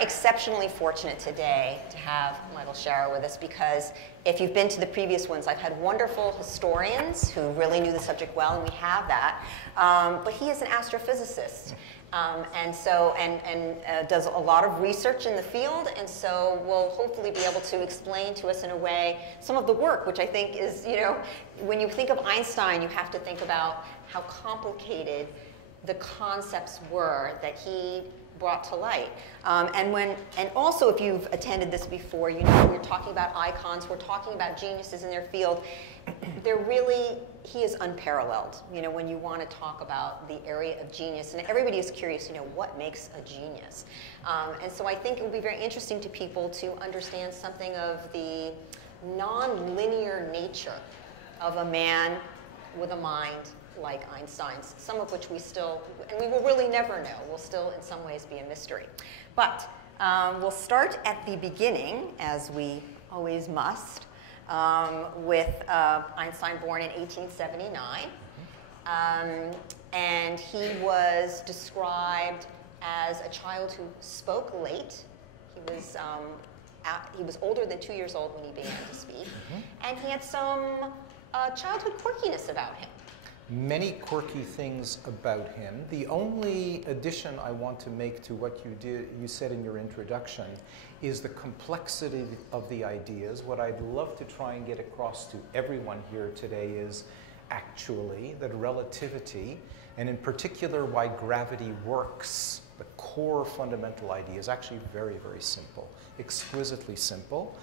exceptionally fortunate today to have Michael Shara with us because if you've been to the previous ones, I've had wonderful historians who really knew the subject well, and we have that. But he is an astrophysicist. And does a lot of research in the field, and so will hopefully be able to explain to us in a way some of the work, which I think is, you know, when you think of Einstein, you have to think about how complicated the concepts were that he brought to light. And also, if you've attended this before, you know, we're talking about icons, we're talking about geniuses in their field. He is unparalleled, you know, when you want to talk about the area of genius. And everybody is curious, you know, what makes a genius? And so I think it would be very interesting to people to understand something of the non-linear nature of a man with a mind like Einstein's, some of which we still, and we will really never know, will still in some ways be a mystery. But we'll start at the beginning, as we always must, with Einstein, born in 1879. And he was described as a child who spoke late. He was older than 2 years old when he began to speak. And he had some childhood quirkiness about him. Many quirky things about him. The only addition I want to make to what you said in your introduction is the complexity of the ideas. What I'd love to try and get across to everyone here today is actually that relativity, and in particular why gravity works, the core fundamental idea is actually very, very simple, exquisitely simple.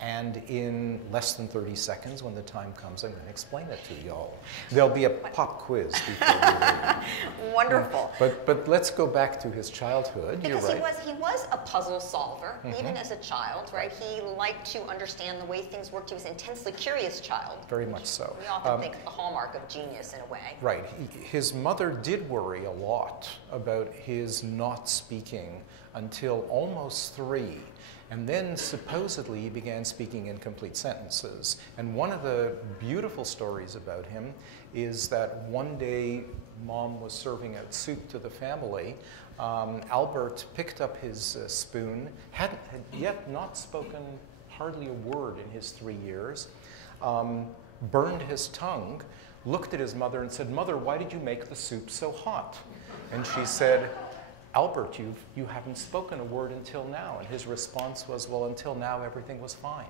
And in less than 30 seconds, when the time comes, I'm going to explain it to you all. There'll be a pop quiz before we leave. Wonderful. But let's go back to his childhood. Because you're right. he was a puzzle solver, even as a child, right? He liked to understand the way things worked. He was an intensely curious child. Very much so. We often think the hallmark of genius in a way. Right. His mother did worry a lot about his not speaking until almost 3. And then supposedly he began speaking in complete sentences. And one of the beautiful stories about him is that one day Mom was serving out soup to the family. Albert picked up his spoon, had yet not spoken hardly a word in his 3 years, burned his tongue, looked at his mother and said, "Mother, why did you make the soup so hot?" And she said, "Albert, you haven't spoken a word until now." And his response was, "Well, until now, everything was fine."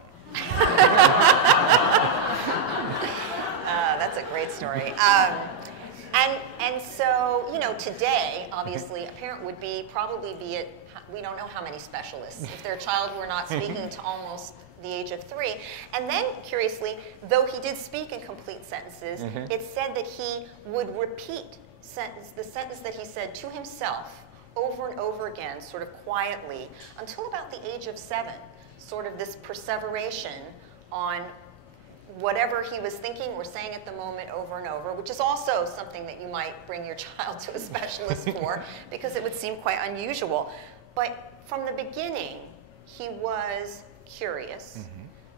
That's a great story. And so, you know, today, obviously, a parent would probably be at, we don't know how many specialists, if their child were not speaking to almost the age of 3. And then, curiously, though he did speak in complete sentences, it's said that he would repeat the sentence that he said to himself over and over again, sort of quietly, until about the age of 7, sort of this perseveration on whatever he was thinking or saying at the moment over and over, which is also something that you might bring your child to a specialist for, because it would seem quite unusual. But from the beginning, he was curious.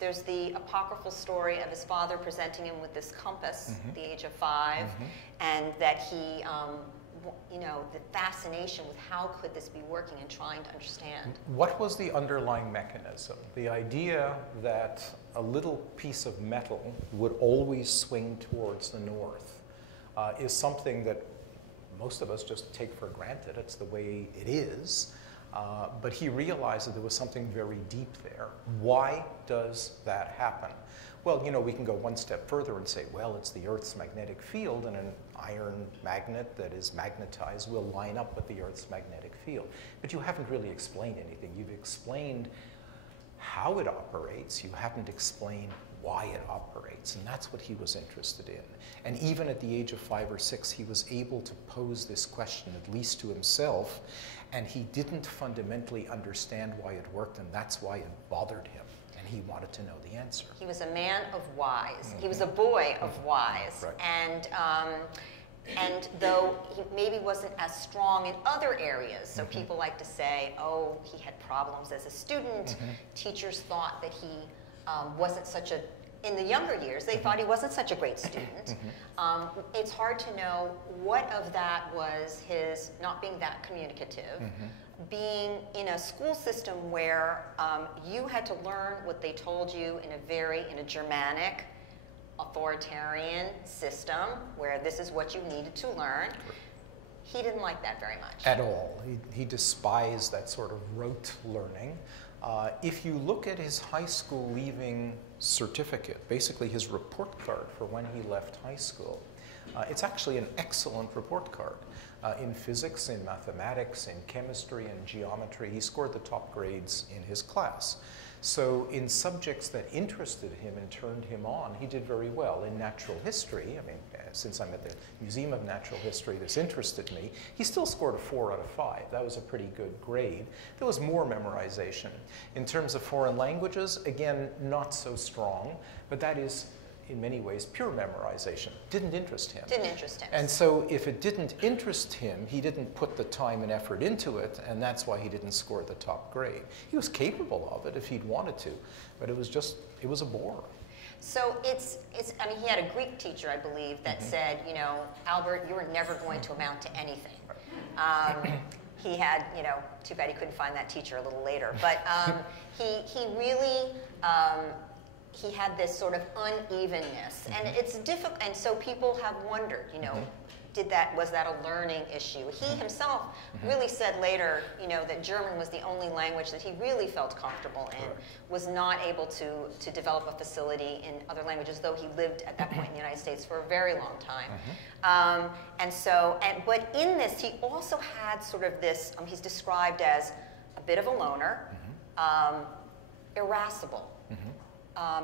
There's the apocryphal story of his father presenting him with this compass at the age of 5, and that he you know, the fascination with how could this be working and trying to understand. What was the underlying mechanism? The idea that a little piece of metal would always swing towards the north is something that most of us just take for granted. It's the way it is. But he realized that there was something very deep there. Why does that happen? Well, you know, we can go one step further and say, well, it's the Earth's magnetic field, and an iron magnet that is magnetized will line up with the Earth's magnetic field. But you haven't really explained anything. You've explained how it operates. You haven't explained why it operates, and that's what he was interested in. And even at the age of 5 or 6, he was able to pose this question, at least to himself, and he didn't fundamentally understand why it worked, and that's why it bothered him. And he wanted to know the answer. He was a man of whys. He was a boy of whys. Right. And though he maybe wasn't as strong in other areas, so people like to say, oh, he had problems as a student. Teachers thought that he wasn't such a, in the younger years, they thought he wasn't such a great student. It's hard to know what of that was his not being that communicative, being in a school system where you had to learn what they told you in a Germanic, authoritarian system, where this is what you needed to learn. He didn't like that very much. At all. He despised that sort of rote learning. If you look at his high school leaving certificate, basically his report card for when he left high school, it's actually an excellent report card. In physics, in mathematics, in chemistry, and geometry, he scored the top grades in his class. So in subjects that interested him and turned him on, he did very well. In natural history, I mean, since I'm at the Museum of Natural History, this interested me, he still scored a 4 out of 5. That was a pretty good grade. There was more memorization. In terms of foreign languages, again, not so strong, but that is, in many ways, pure memorization. Didn't interest him. Didn't interest him. And so if it didn't interest him, he didn't put the time and effort into it, and that's why he didn't score the top grade. He was capable of it if he'd wanted to, but it was a bore. So I mean, he had a Greek teacher, I believe, that said, you know, Albert, you are never going to amount to anything. He had, you know, too bad he couldn't find that teacher a little later, but he really, he had this sort of unevenness, and it's difficult. And so people have wondered, you know, was that a learning issue? He himself really said later, you know, that German was the only language that he really felt comfortable in, was not able to develop a facility in other languages, though he lived at that point in the United States for a very long time. But in this, he also had sort of this, he's described as a bit of a loner, irascible,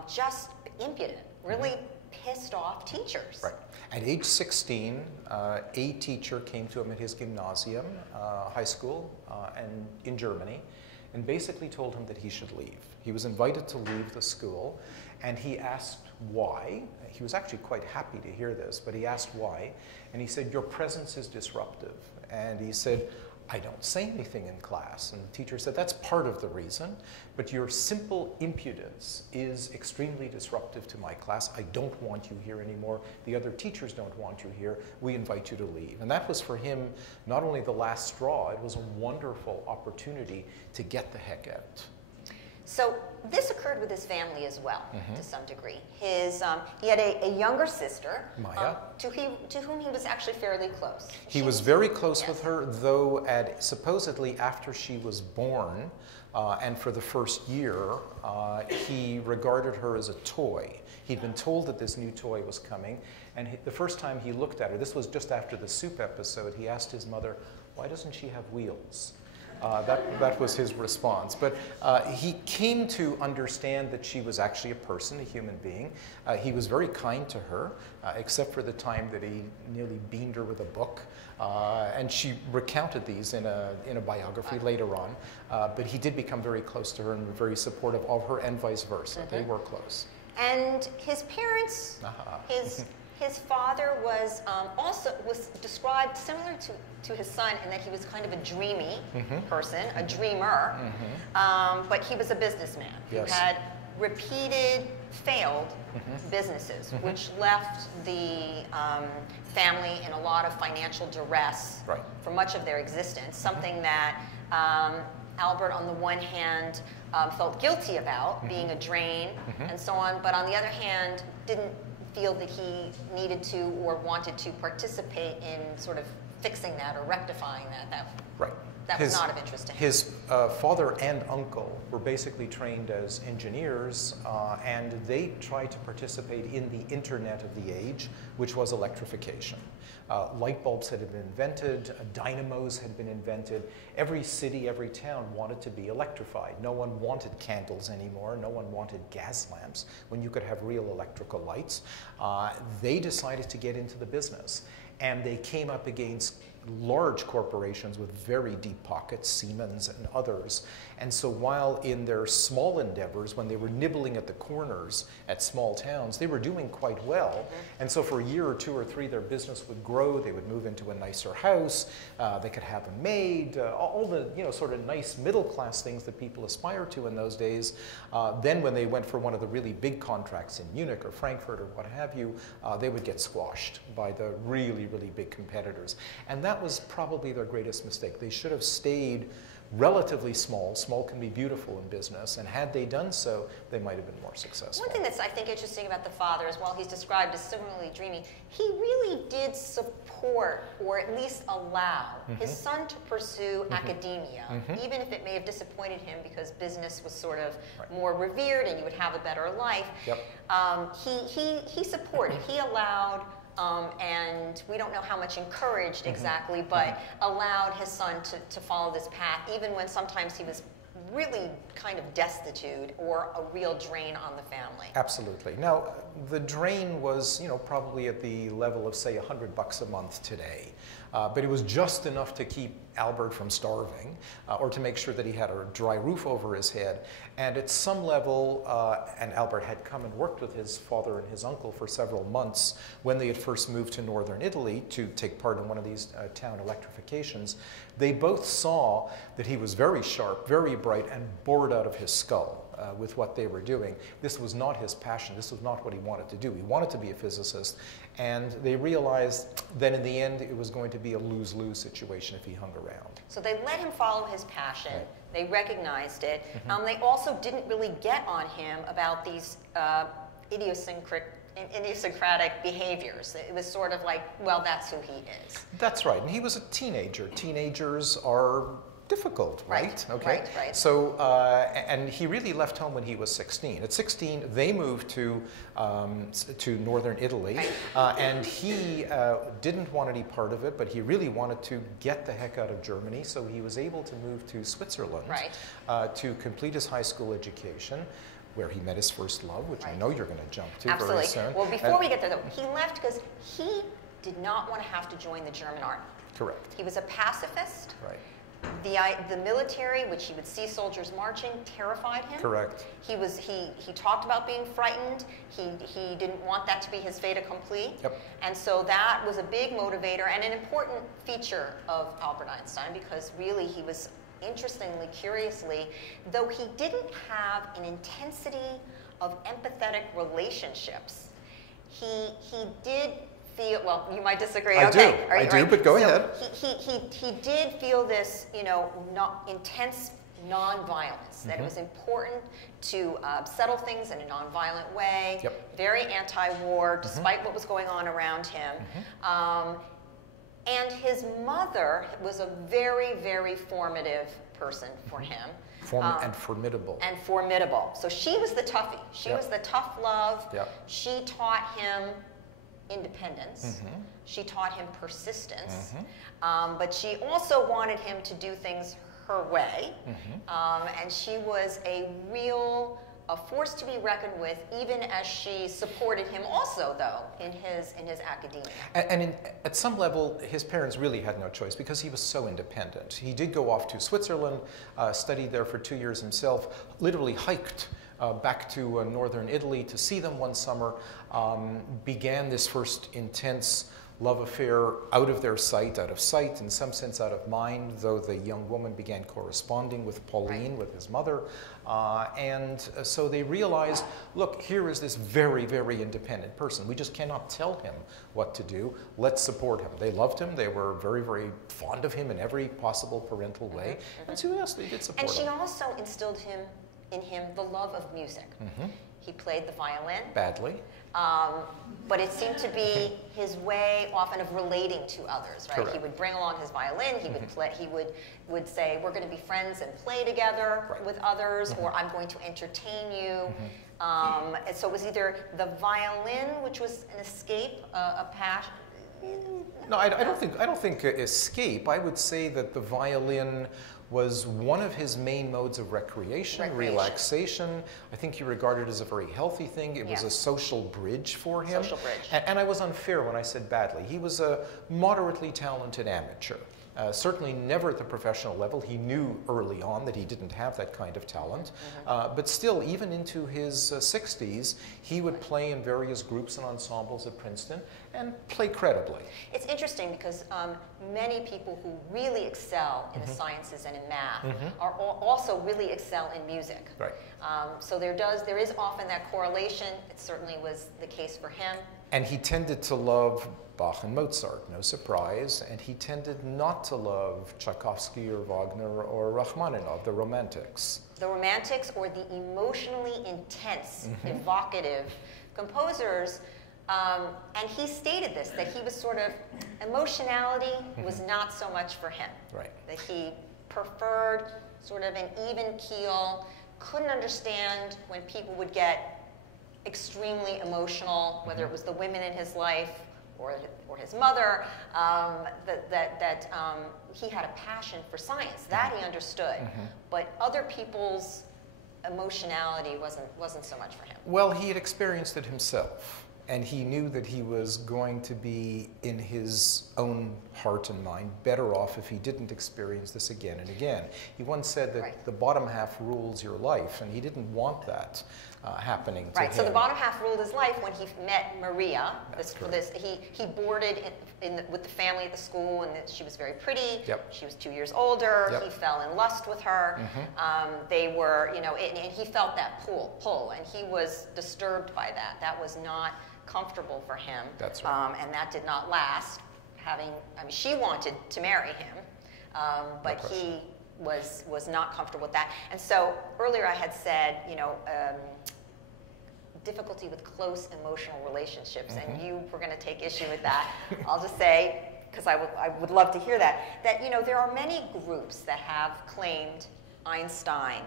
just impudent, really pissed off teachers. Right. At age 16, a teacher came to him at his gymnasium, high school, and in Germany, and basically told him that he should leave. He was invited to leave the school, and he asked why. He was actually quite happy to hear this, but he asked why, and he said, "Your presence is disruptive." And he said, "I don't say anything in class." And the teacher said, "That's part of the reason, but your simple impudence is extremely disruptive to my class. I don't want you here anymore. The other teachers don't want you here. We invite you to leave." And that was for him not only the last straw, it was a wonderful opportunity to get the heck out. So this occurred with his family as well, to some degree. He had a younger sister, Maya, to whom he was actually fairly close. He was very close with her, though supposedly after she was born, and for the first year, he regarded her as a toy. He'd been told that this new toy was coming, and the first time he looked at her, this was just after the soup episode, he asked his mother, "Why doesn't she have wheels?" That was his response. But he came to understand that she was actually a person, a human being. He was very kind to her, except for the time that he nearly beamed her with a book. And she recounted these in a biography later on. But he did become very close to her and very supportive of her, and vice versa. They were close. And his parents, his father was was described similar to his son in that he was kind of a dreamy person, a dreamer, but he was a businessman who had repeated failed businesses, which left the family in a lot of financial duress for much of their existence, something that Albert, on the one hand, felt guilty about, being a drain and so on, but on the other hand, didn't feel that he needed to or wanted to participate in sort of fixing that or rectifying that. That was not of interest to him. His father and uncle were basically trained as engineers, and they tried to participate in the internet of the age, which was electrification. Light bulbs had been invented, dynamos had been invented. Every city, every town wanted to be electrified. No one wanted candles anymore. No one wanted gas lamps when you could have real electrical lights. They decided to get into the business, and they came up against large corporations with very deep pockets, Siemens and others. And so while in their small endeavors, when they were nibbling at the corners at small towns, they were doing quite well. And so for a year or two or three, their business would grow. They would move into a nicer house. They could have a maid, all the sort of nice middle-class things that people aspire to in those days. Then when they went for one of the really big contracts in Munich or Frankfurt or what have you, they would get squashed by the really, really big competitors. And that was probably their greatest mistake. They should have stayed relatively small. Small can be beautiful in business, and had they done so, they might have been more successful. One thing that's, I think, interesting about the father is, while he's described as similarly dreamy, he really did support, or at least allow, his son to pursue academia, even if it may have disappointed him because business was sort of more revered and you would have a better life. He supported, he allowed, and we don't know how much encouraged exactly, but allowed his son to follow this path, even when sometimes he was really kind of destitute or a real drain on the family. Absolutely. Now, the drain was, probably at the level of, say, $100 a month today. But it was just enough to keep Albert from starving, or to make sure that he had a dry roof over his head. And at some level, and Albert had come and worked with his father and his uncle for several months when they had first moved to northern Italy to take part in one of these town electrifications. They both saw that he was very sharp, very bright, and bored out of his skull with what they were doing. This was not his passion. This was not what he wanted to do. He wanted to be a physicist. And they realized that in the end, it was going to be a lose-lose situation if he hung around. So they let him follow his passion. They recognized it. They also didn't really get on him about these idiosyncratic behaviors. It was sort of like, well, that's who he is. That's right. And he was a teenager. Teenagers are difficult, right? Okay. Right. So, and he really left home when he was 16. At 16, they moved to northern Italy, and he didn't want any part of it, but he really wanted to get the heck out of Germany, so he was able to move to Switzerland to complete his high school education, where he met his first love, which I know you're going to jump to very soon. Well, before we get there, though, he left because he did not want to have to join the German army. Correct. He was a pacifist. Right. The military, which he would see soldiers marching, terrified him. Correct. He talked about being frightened. He didn't want that to be his fait accompli. Yep. And so that was a big motivator and an important feature of Albert Einstein, because really he was, interestingly, curiously, though he didn't have an intensity of empathetic relationships, he did feel, well, you might disagree. I do, but go ahead. He did feel this, not intense nonviolence, that it was important to settle things in a nonviolent way, very anti-war, despite what was going on around him. And his mother was a very, very formative person for him. And formidable. And formidable. So she was the toughie. She was the tough love. She taught him independence. She taught him persistence. But she also wanted him to do things her way. And she was a force to be reckoned with, even as she supported him also, though, in his academia. And at some level, his parents really had no choice because he was so independent. He did go off to Switzerland, studied there for 2 years himself, literally hiked back to northern Italy to see them one summer, began this first intense love affair out of their sight, in some sense out of mind, though the young woman began corresponding with Pauline, with his mother. And so they realized, look, here is this very, very independent person. We just cannot tell him what to do. Let's support him. They loved him. They were very, very fond of him in every possible parental way. And so yes, they did support him. And she also instilled in him the love of music. He played the violin. Badly. But it seemed to be his way often of relating to others, right? Correct. He would bring along his violin, he would play, he would say, we're going to be friends and play together with others, or I'm going to entertain you. And so it was either the violin, which was an escape, a passion. No, I don't think escape. I would say that the violin was one of his main modes of recreation, relaxation. I think he regarded it as a very healthy thing. It was a social bridge for him. Social bridge. And I was unfair when I said badly. He was a moderately talented amateur. Certainly never at the professional level. He knew early on that he didn't have that kind of talent. But still, even into his 60s, he would play in various groups and ensembles at Princeton and play credibly. It's interesting because many people who really excel in the sciences and in math are also really excel in music. Right. So there is often that correlation. It certainly was the case for him. And he tended to love Bach and Mozart, no surprise, and he tended not to love Tchaikovsky or Wagner or Rachmaninoff, the Romantics. The Romantics, or the emotionally intense, evocative composers. And he stated this, that he was sort of, emotionality was not so much for him. Right. That he preferred sort of an even keel, couldn't understand when people would get extremely emotional, whether it was the women in his life or his mother, that he had a passion for science. That he understood. But other people's emotionality wasn't so much for him. Well, he had experienced it himself, and he knew that he was going to be, in his own heart and mind, better off if he didn't experience this again and again. He once said that the bottom half rules your life, and he didn't want that happening to him. Right, so the bottom half ruled his life when he met Maria. He boarded with the family at the school, and she was very pretty. She was 2 years older. He fell in lust with her. They were, you know, and he felt that pull, and he was disturbed by that. That was not comfortable for him. That's right. And that did not last. She wanted to marry him, but he was not comfortable with that. And so earlier I had said, you know, difficulty with close emotional relationships, and you were going to take issue with that. I'll just say, because I would love to hear that, you know, there are many groups that have claimed Einstein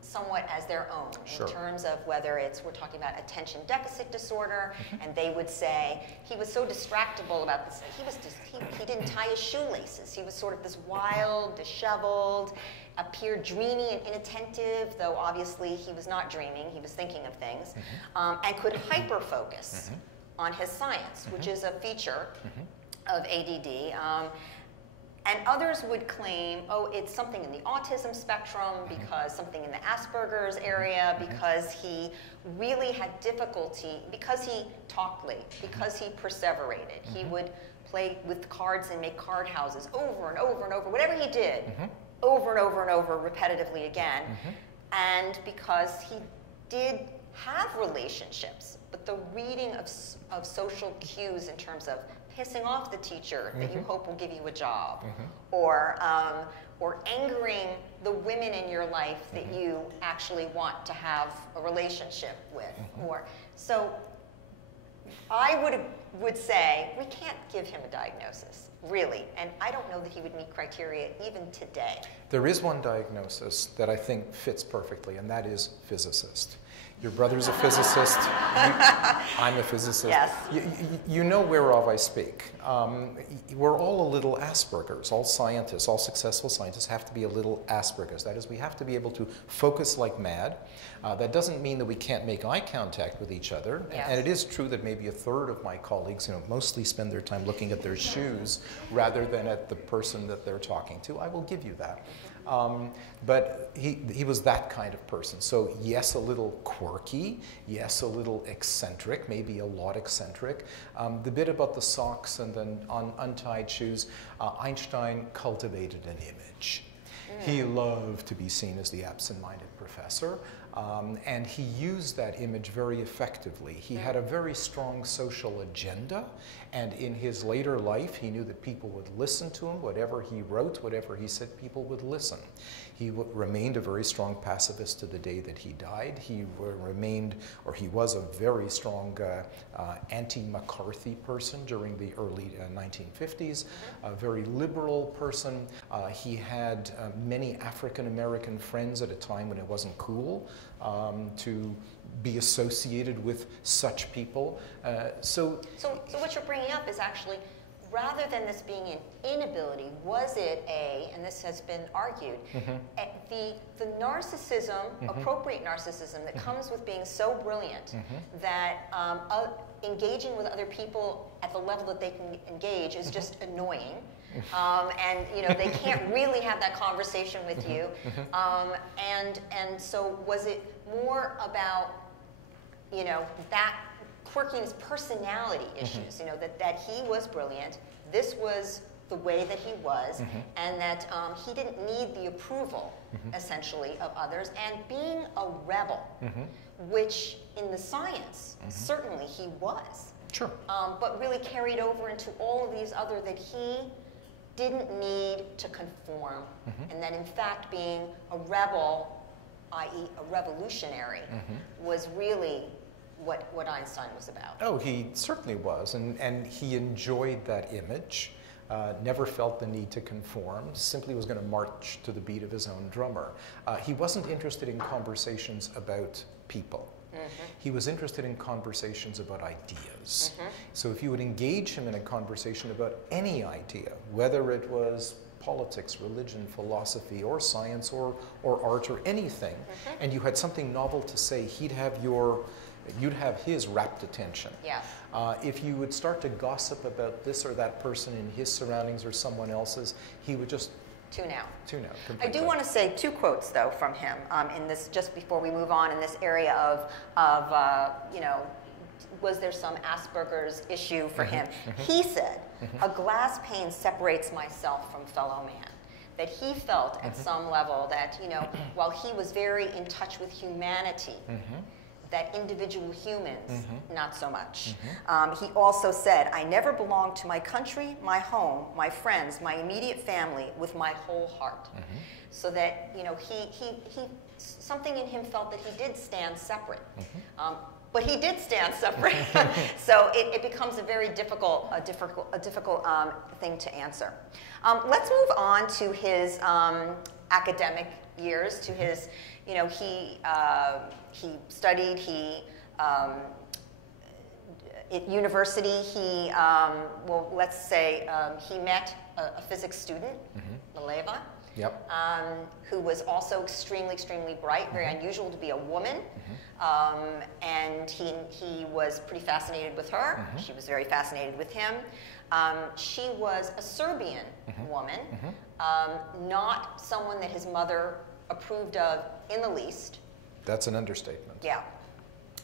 somewhat as their own, in terms of whether we're talking about attention deficit disorder, and they would say he was so distractible about this. He didn't tie his shoelaces. He was sort of this wild, disheveled, appeared dreamy and inattentive, though obviously he was not dreaming. He was thinking of things, and could hyper-focus on his science, which is a feature of ADD. And others would claim, oh, it's something in the autism spectrum, because something in the Asperger's area, because he really had difficulty, because he talked late, because he perseverated. He would play with cards and make card houses over and over and over, whatever he did, over and over and over, repetitively again. And because he did have relationships, but the reading of social cues in terms of pissing off the teacher that you hope will give you a job, or angering the women in your life that you actually want to have a relationship with. So I would say we can't give him a diagnosis, really, and I don't know that he would meet criteria even today. There is one diagnosis that I think fits perfectly, and that is physicist. Your brother's a physicist. I'm a physicist. Yes. You know whereof I speak. We're all a little Asperger's. All scientists, all successful scientists have to be a little Asperger's. That is, we have to be able to focus like mad. That doesn't mean that we can't make eye contact with each other. And it is true that maybe a third of my colleagues, you know, mostly spend their time looking at their shoes rather than at the person that they're talking to. I will give you that. But he was that kind of person. So yes, a little quirky, yes, a little eccentric, maybe a lot eccentric. The bit about the socks and then untied shoes, Einstein cultivated an image. He loved to be seen as the absent-minded professor, and he used that image very effectively. He had a very strong social agenda, and in his later life, he knew that people would listen to him. Whatever he wrote, whatever he said, people would listen. He remained a very strong pacifist to the day that he died. He remained, or he was a very strong anti-McCarthy person during the early 1950s, a very liberal person. He had many African-American friends at a time when it wasn't cool to be associated with such people. So what you're bringing up is actually, rather than this being an inability, was it and this has been argued, the narcissism, appropriate narcissism that comes with being so brilliant that engaging with other people at the level that they can engage is just annoying. And you know, they can't really have that conversation with you. And so was it more about, you know, that quirkiness, personality issues, you know, that he was brilliant, this was the way that he was, and that he didn't need the approval, essentially, of others, and being a rebel, which in the science, certainly he was. Sure. But really carried over into all of these other that he didn't need to conform, and that in fact being a rebel, i.e. a revolutionary, was really what Einstein was about. Oh, he certainly was, and he enjoyed that image, never felt the need to conform, simply was going to march to the beat of his own drummer. He wasn't interested in conversations about people. He was interested in conversations about ideas. So if you would engage him in a conversation about any idea, whether it was politics, religion, philosophy, or science, or art, or anything, and you had something novel to say, you'd have his rapt attention. Yeah. If you would start to gossip about this or that person in his surroundings or someone else's, he would just tune out. Completely. I do want to say 2 quotes though from him in this, just before we move on, in this area of you know, was there some Asperger's issue for him? He said, a glass pane separates myself from fellow man. That he felt at some level that, you know, while he was very in touch with humanity, that individual humans, not so much. He also said, I never belonged to my country, my home, my friends, my immediate family with my whole heart. So that, you know, something in him felt that he did stand separate. But he did stand separate. So it becomes a very difficult thing to answer. Let's move on to his academic years, to his, you know, he studied, at university, well, let's say he met a physics student, Mileva, who was also extremely, extremely bright, very unusual to be a woman. And he was pretty fascinated with her. She was very fascinated with him. She was a Serbian woman, not someone that his mother approved of in the least. That's an understatement. Yeah.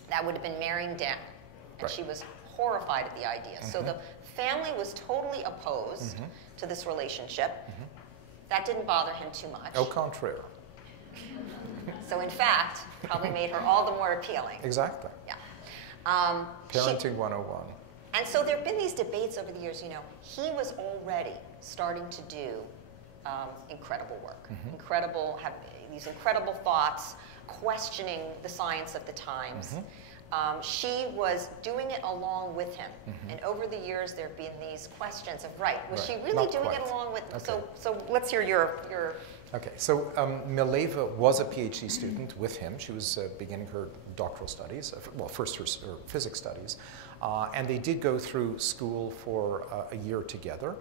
That would have been marrying down. And she was horrified at the idea. So the family was totally opposed to this relationship. That didn't bother him too much. Au contraire. So in fact, probably made her all the more appealing. Exactly. Yeah. Parenting 101. And so there have been these debates over the years, you know, he was already starting to do incredible work, have these incredible thoughts, questioning the science of the times. She was doing it along with him. And over the years, there have been these questions of, was she really doing it along with him? Okay. So let's hear your... Okay, so Mileva was a PhD student with him. She was beginning her doctoral studies, well, first her physics studies. And they did go through school for a year together.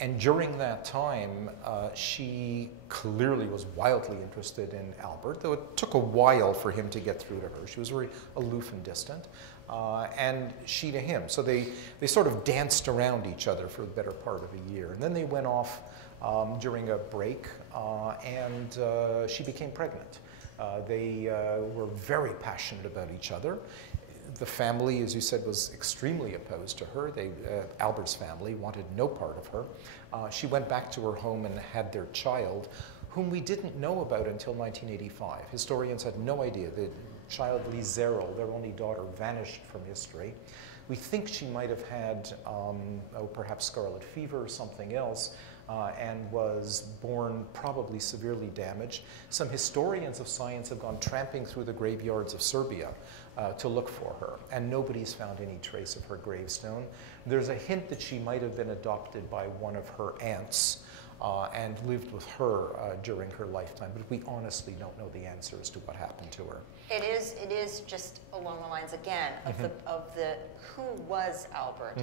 And during that time, she clearly was wildly interested in Albert, though it took a while for him to get through to her. She was very aloof and distant, and she to him. So they sort of danced around each other for the better part of a year. And then they went off during a break, and she became pregnant. They were very passionate about each other. The family, as you said, was extremely opposed to her. Albert's family wanted no part of her. She went back to her home and had their child, whom we didn't know about until 1985. Historians had no idea. The child, Lizero, their only daughter, vanished from history. We think she might have had perhaps scarlet fever or something else, and was born probably severely damaged. Some historians of science have gone tramping through the graveyards of Serbia to look for her, and nobody's found any trace of her gravestone. There's a hint that she might have been adopted by one of her aunts and lived with her during her lifetime, but we honestly don't know the answer as to what happened to her. It is just along the lines again of the who was Albert,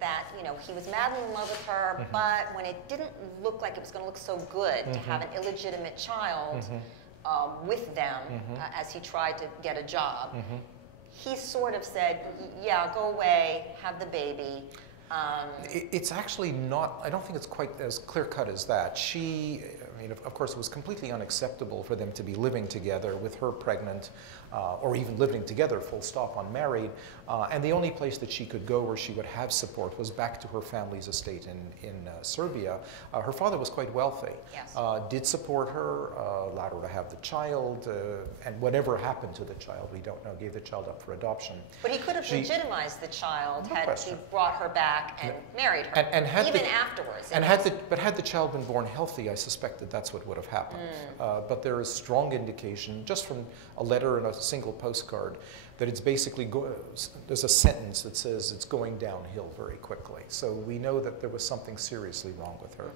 that, you know, he was madly in love with her, but when it didn't look like it was going to look so good to have an illegitimate child with them as he tried to get a job, he sort of said, yeah, go away, have the baby. It's actually not, I don't think it's quite as clear-cut as that. I mean, of course, it was completely unacceptable for them to be living together with her pregnant or even living together, full stop, unmarried. And the only place that she could go where she would have support was back to her family's estate in Serbia. Her father was quite wealthy, yes. Did support her, allowed her to have the child, and whatever happened to the child, we don't know, gave the child up for adoption. But he could have legitimized the child no had question. he brought her back and married her, and had even afterwards. And but had the child been born healthy, I suspect that that's what would have happened. But there is strong indication, just from a letter and a single postcard, that it's basically, there's a sentence that says it's going downhill very quickly. So we know that there was something seriously wrong with her.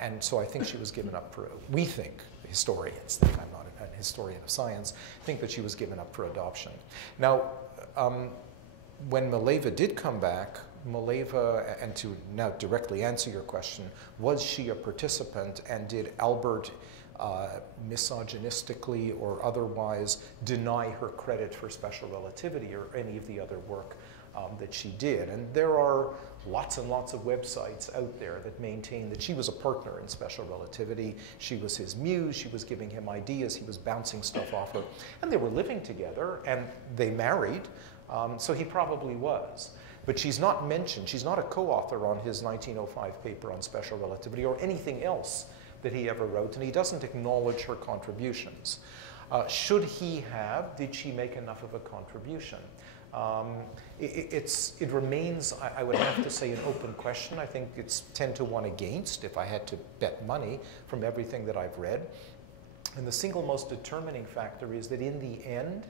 And so I think she was given up for, we think, historians think, I'm not a historian of science, think that she was given up for adoption. Now, when Mileva did come back, Mileva, and to now directly answer your question, was she a participant, and did Albert misogynistically or otherwise deny her credit for special relativity or any of the other work that she did? And there are lots and lots of websites out there that maintain that she was a partner in special relativity. She was his muse, she was giving him ideas, he was bouncing stuff off her, and they were living together, and they married, so he probably was. But she's not mentioned, she's not a co-author on his 1905 paper on special relativity or anything else that he ever wrote, and he doesn't acknowledge her contributions. Should he have? Did she make enough of a contribution? It remains, I would have to say, an open question. I think it's 10 to 1 against, if I had to bet money from everything that I've read. And the single most determining factor is that in the end,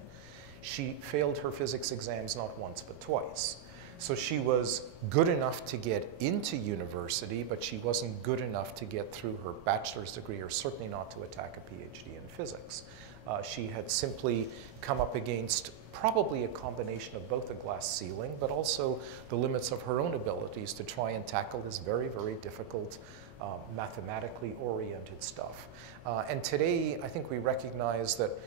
she failed her physics exams not once but twice. So she was good enough to get into university, but she wasn't good enough to get through her bachelor's degree, or certainly not to attack a PhD in physics. She had simply come up against probably a combination of both a glass ceiling, but also the limits of her own abilities to try and tackle this very, very difficult mathematically oriented stuff. And today, I think we recognize that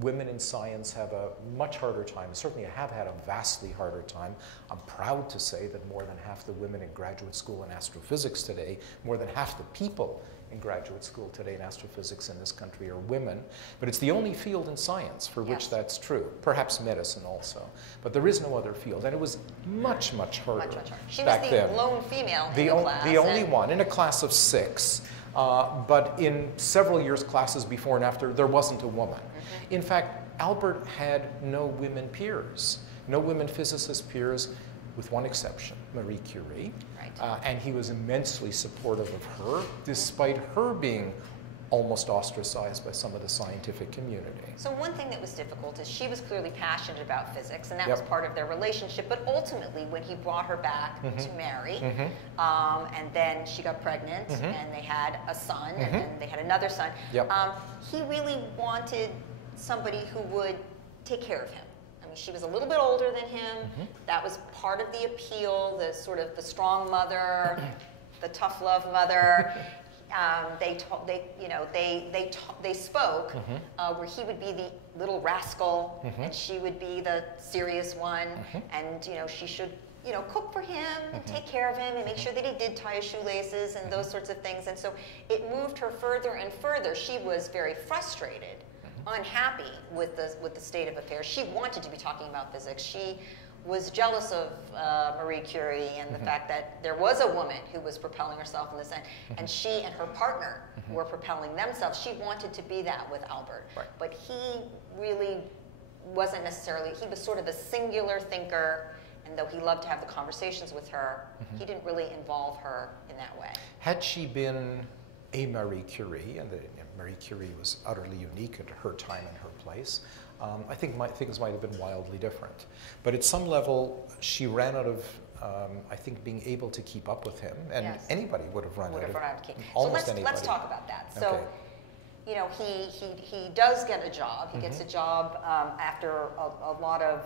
women in science have a much harder time, certainly have had a vastly harder time. I'm proud to say that more than half the women in graduate school in astrophysics today, more than half the people in graduate school today in astrophysics in this country are women. But it's the only field in science for which that's true. Perhaps medicine also. But there is no other field. And it was much, much harder back then. She was the lone female in the class. The only one, in a class of 6. But in several years' classes before and after, there wasn't a woman. In fact, Albert had no women peers, no women physicist peers, with one exception, Marie Curie. Right. And he was immensely supportive of her, despite her being almost ostracized by some of the scientific community. So one thing that was difficult is she was clearly passionate about physics, and that was part of their relationship. But ultimately, when he brought her back to marry, and then she got pregnant, and they had a son, and then they had another son, he really wanted somebody who would take care of him. I mean, she was a little bit older than him. That was part of the appeal, the sort of the strong mother, the tough love mother. They spoke where he would be the little rascal and she would be the serious one, and she should cook for him and take care of him and make sure that he did tie his shoelaces and those sorts of things. And so it moved her further and further. She was very frustrated, unhappy with the state of affairs. She wanted to be talking about physics. She was jealous of Marie Curie and the fact that there was a woman who was propelling herself in this end, and she and her partner were propelling themselves. She wanted to be that with Albert, but he really wasn't necessarily, he was sort of a singular thinker, and though he loved to have the conversations with her, he didn't really involve her in that way. Had she been a Marie Curie, and Marie Curie was utterly unique at her time and her place, I think things might have been wildly different. But at some level, she ran out of, I think, being able to keep up with him, and anybody would have run out of almost anybody. Let's talk about that. So, he does get a job. He gets a job after a lot of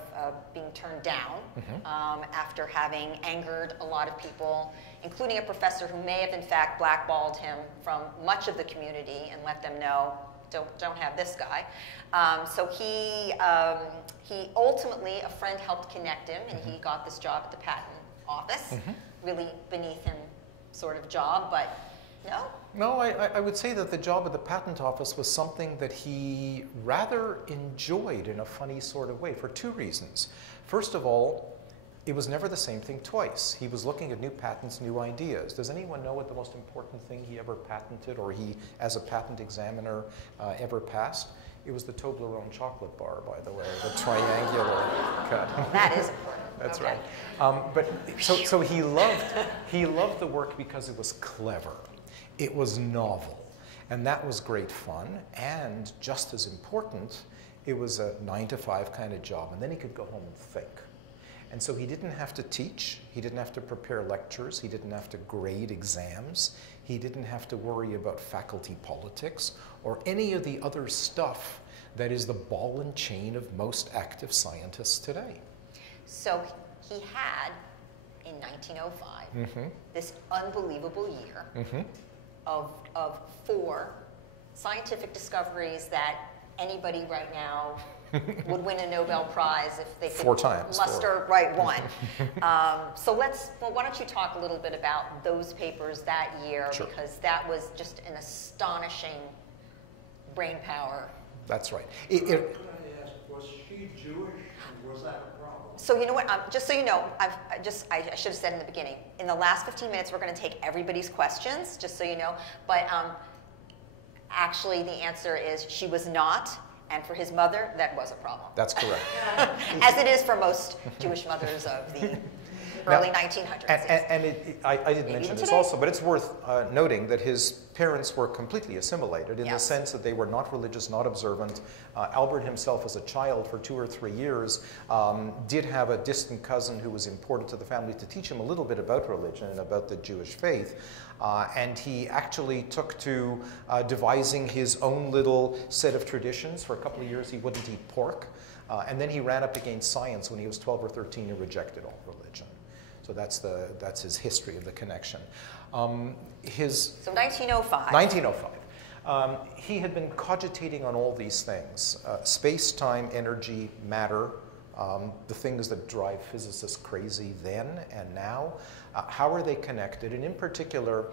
being turned down, after having angered a lot of people, including a professor who may have in fact blackballed him from much of the community and let them know, don't have this guy. So he ultimately, a friend helped connect him, and he got this job at the patent office, really beneath him sort of job, but No? No, I would say that the job at the patent office was something that he rather enjoyed in a funny sort of way for two reasons. First of all, it was never the same thing twice. He was looking at new patents, new ideas. Does anyone know what the most important thing he ever patented or he, as a patent examiner, ever passed? It was the Toblerone chocolate bar, by the way, the triangular cut. That is important. That's okay. right. But so he loved the work because it was clever. It was novel, and that was great fun, and just as important, it was a 9-to-5 kind of job, and then he could go home and think. And so he didn't have to teach, he didn't have to prepare lectures, he didn't have to grade exams, he didn't have to worry about faculty politics or any of the other stuff that is the ball and chain of most active scientists today. So he had, in 1905, this unbelievable year of 4 scientific discoveries that anybody right now would win a Nobel Prize if they could 4 times, muster right one. So why don't you talk a little bit about those papers that year, Sure. because that was just an astonishing brain power. That's right. Can I ask, was she Jewish? Was that a problem? So you know what, just so you know, I should have said in the beginning, in the last 15 minutes we're going to take everybody's questions, just so you know, but actually the answer is she was not, and for his mother, that was a problem. That's correct. As it is for most Jewish mothers of the early 1900s. And I didn't mention this also, but it's worth noting that his parents were completely assimilated in the sense that they were not religious, not observant. Albert himself, as a child for 2 or 3 years, did have a distant cousin who was imported to the family to teach him a little bit about religion and about the Jewish faith. And he actually took to devising his own little set of traditions. For a couple of years, he wouldn't eat pork. And then he ran up against science when he was 12 or 13 and rejected all religion. So that's his history of the connection. So 1905. 1905. He had been cogitating on all these things, space, time, energy, matter, the things that drive physicists crazy then and now. How are they connected? And in particular,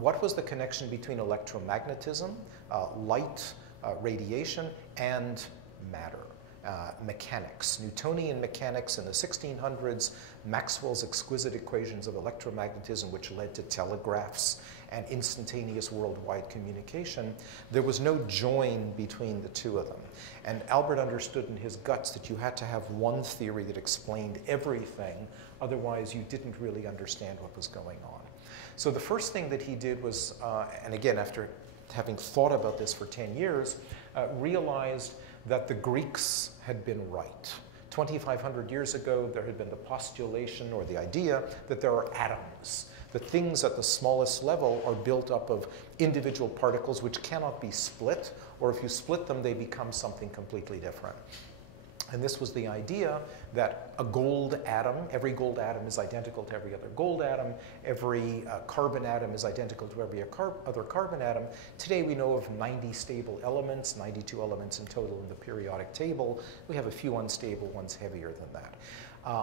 what was the connection between electromagnetism, light, radiation, and matter? Mechanics, Newtonian mechanics in the 1600s, Maxwell's exquisite equations of electromagnetism, which led to telegraphs and instantaneous worldwide communication. There was no join between the two of them. And Albert understood in his guts that you had to have one theory that explained everything, otherwise you didn't really understand what was going on. So the first thing that he did was, and again, after having thought about this for 10 years, realized that the Greeks had been right. 2,500 years ago, there had been the postulation or the idea that there are atoms, that things at the smallest level are built up of individual particles which cannot be split, or if you split them, they become something completely different. And this was the idea that a gold atom, every gold atom is identical to every other gold atom, every carbon atom is identical to every other carbon atom. Today we know of 90 stable elements, 92 elements in total in the periodic table. We have a few unstable ones heavier than that.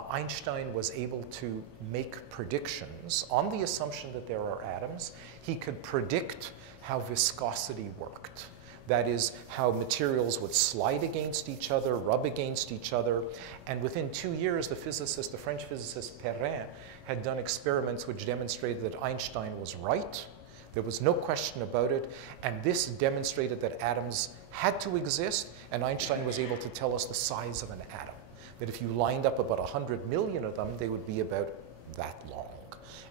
Einstein was able to make predictions on the assumption that there are atoms. He could predict how viscosity worked. That is, how materials would slide against each other, rub against each other. And within 2 years, the French physicist Perrin, had done experiments which demonstrated that Einstein was right. There was no question about it. And this demonstrated that atoms had to exist, and Einstein was able to tell us the size of an atom. That if you lined up about 100 million of them, they would be about that long.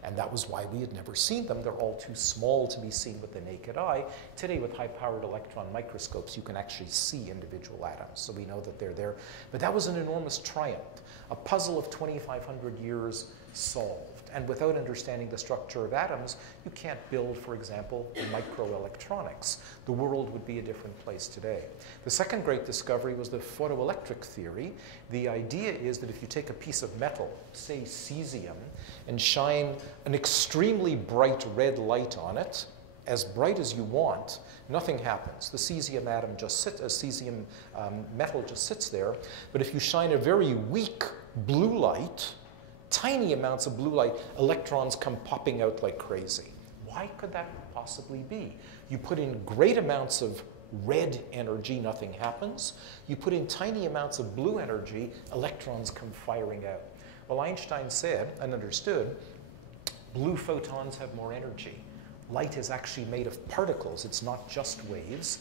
And that was why we had never seen them. They're all too small to be seen with the naked eye. Today, with high-powered electron microscopes, you can actually see individual atoms, so we know that they're there. But that was an enormous triumph, a puzzle of 2,500 years solved. And without understanding the structure of atoms, you can't build, for example, microelectronics. The world would be a different place today. The second great discovery was the photoelectric theory. The idea is that if you take a piece of metal, say cesium, and shine an extremely bright red light on it, as bright as you want, nothing happens. The cesium atom just sits, cesium metal just sits there. But if you shine a very weak blue light, tiny amounts of blue light, electrons come popping out like crazy. Why could that possibly be? You put in great amounts of red energy, nothing happens. You put in tiny amounts of blue energy, electrons come firing out. Well, Einstein said and understood, blue photons have more energy. Light is actually made of particles. It's not just waves.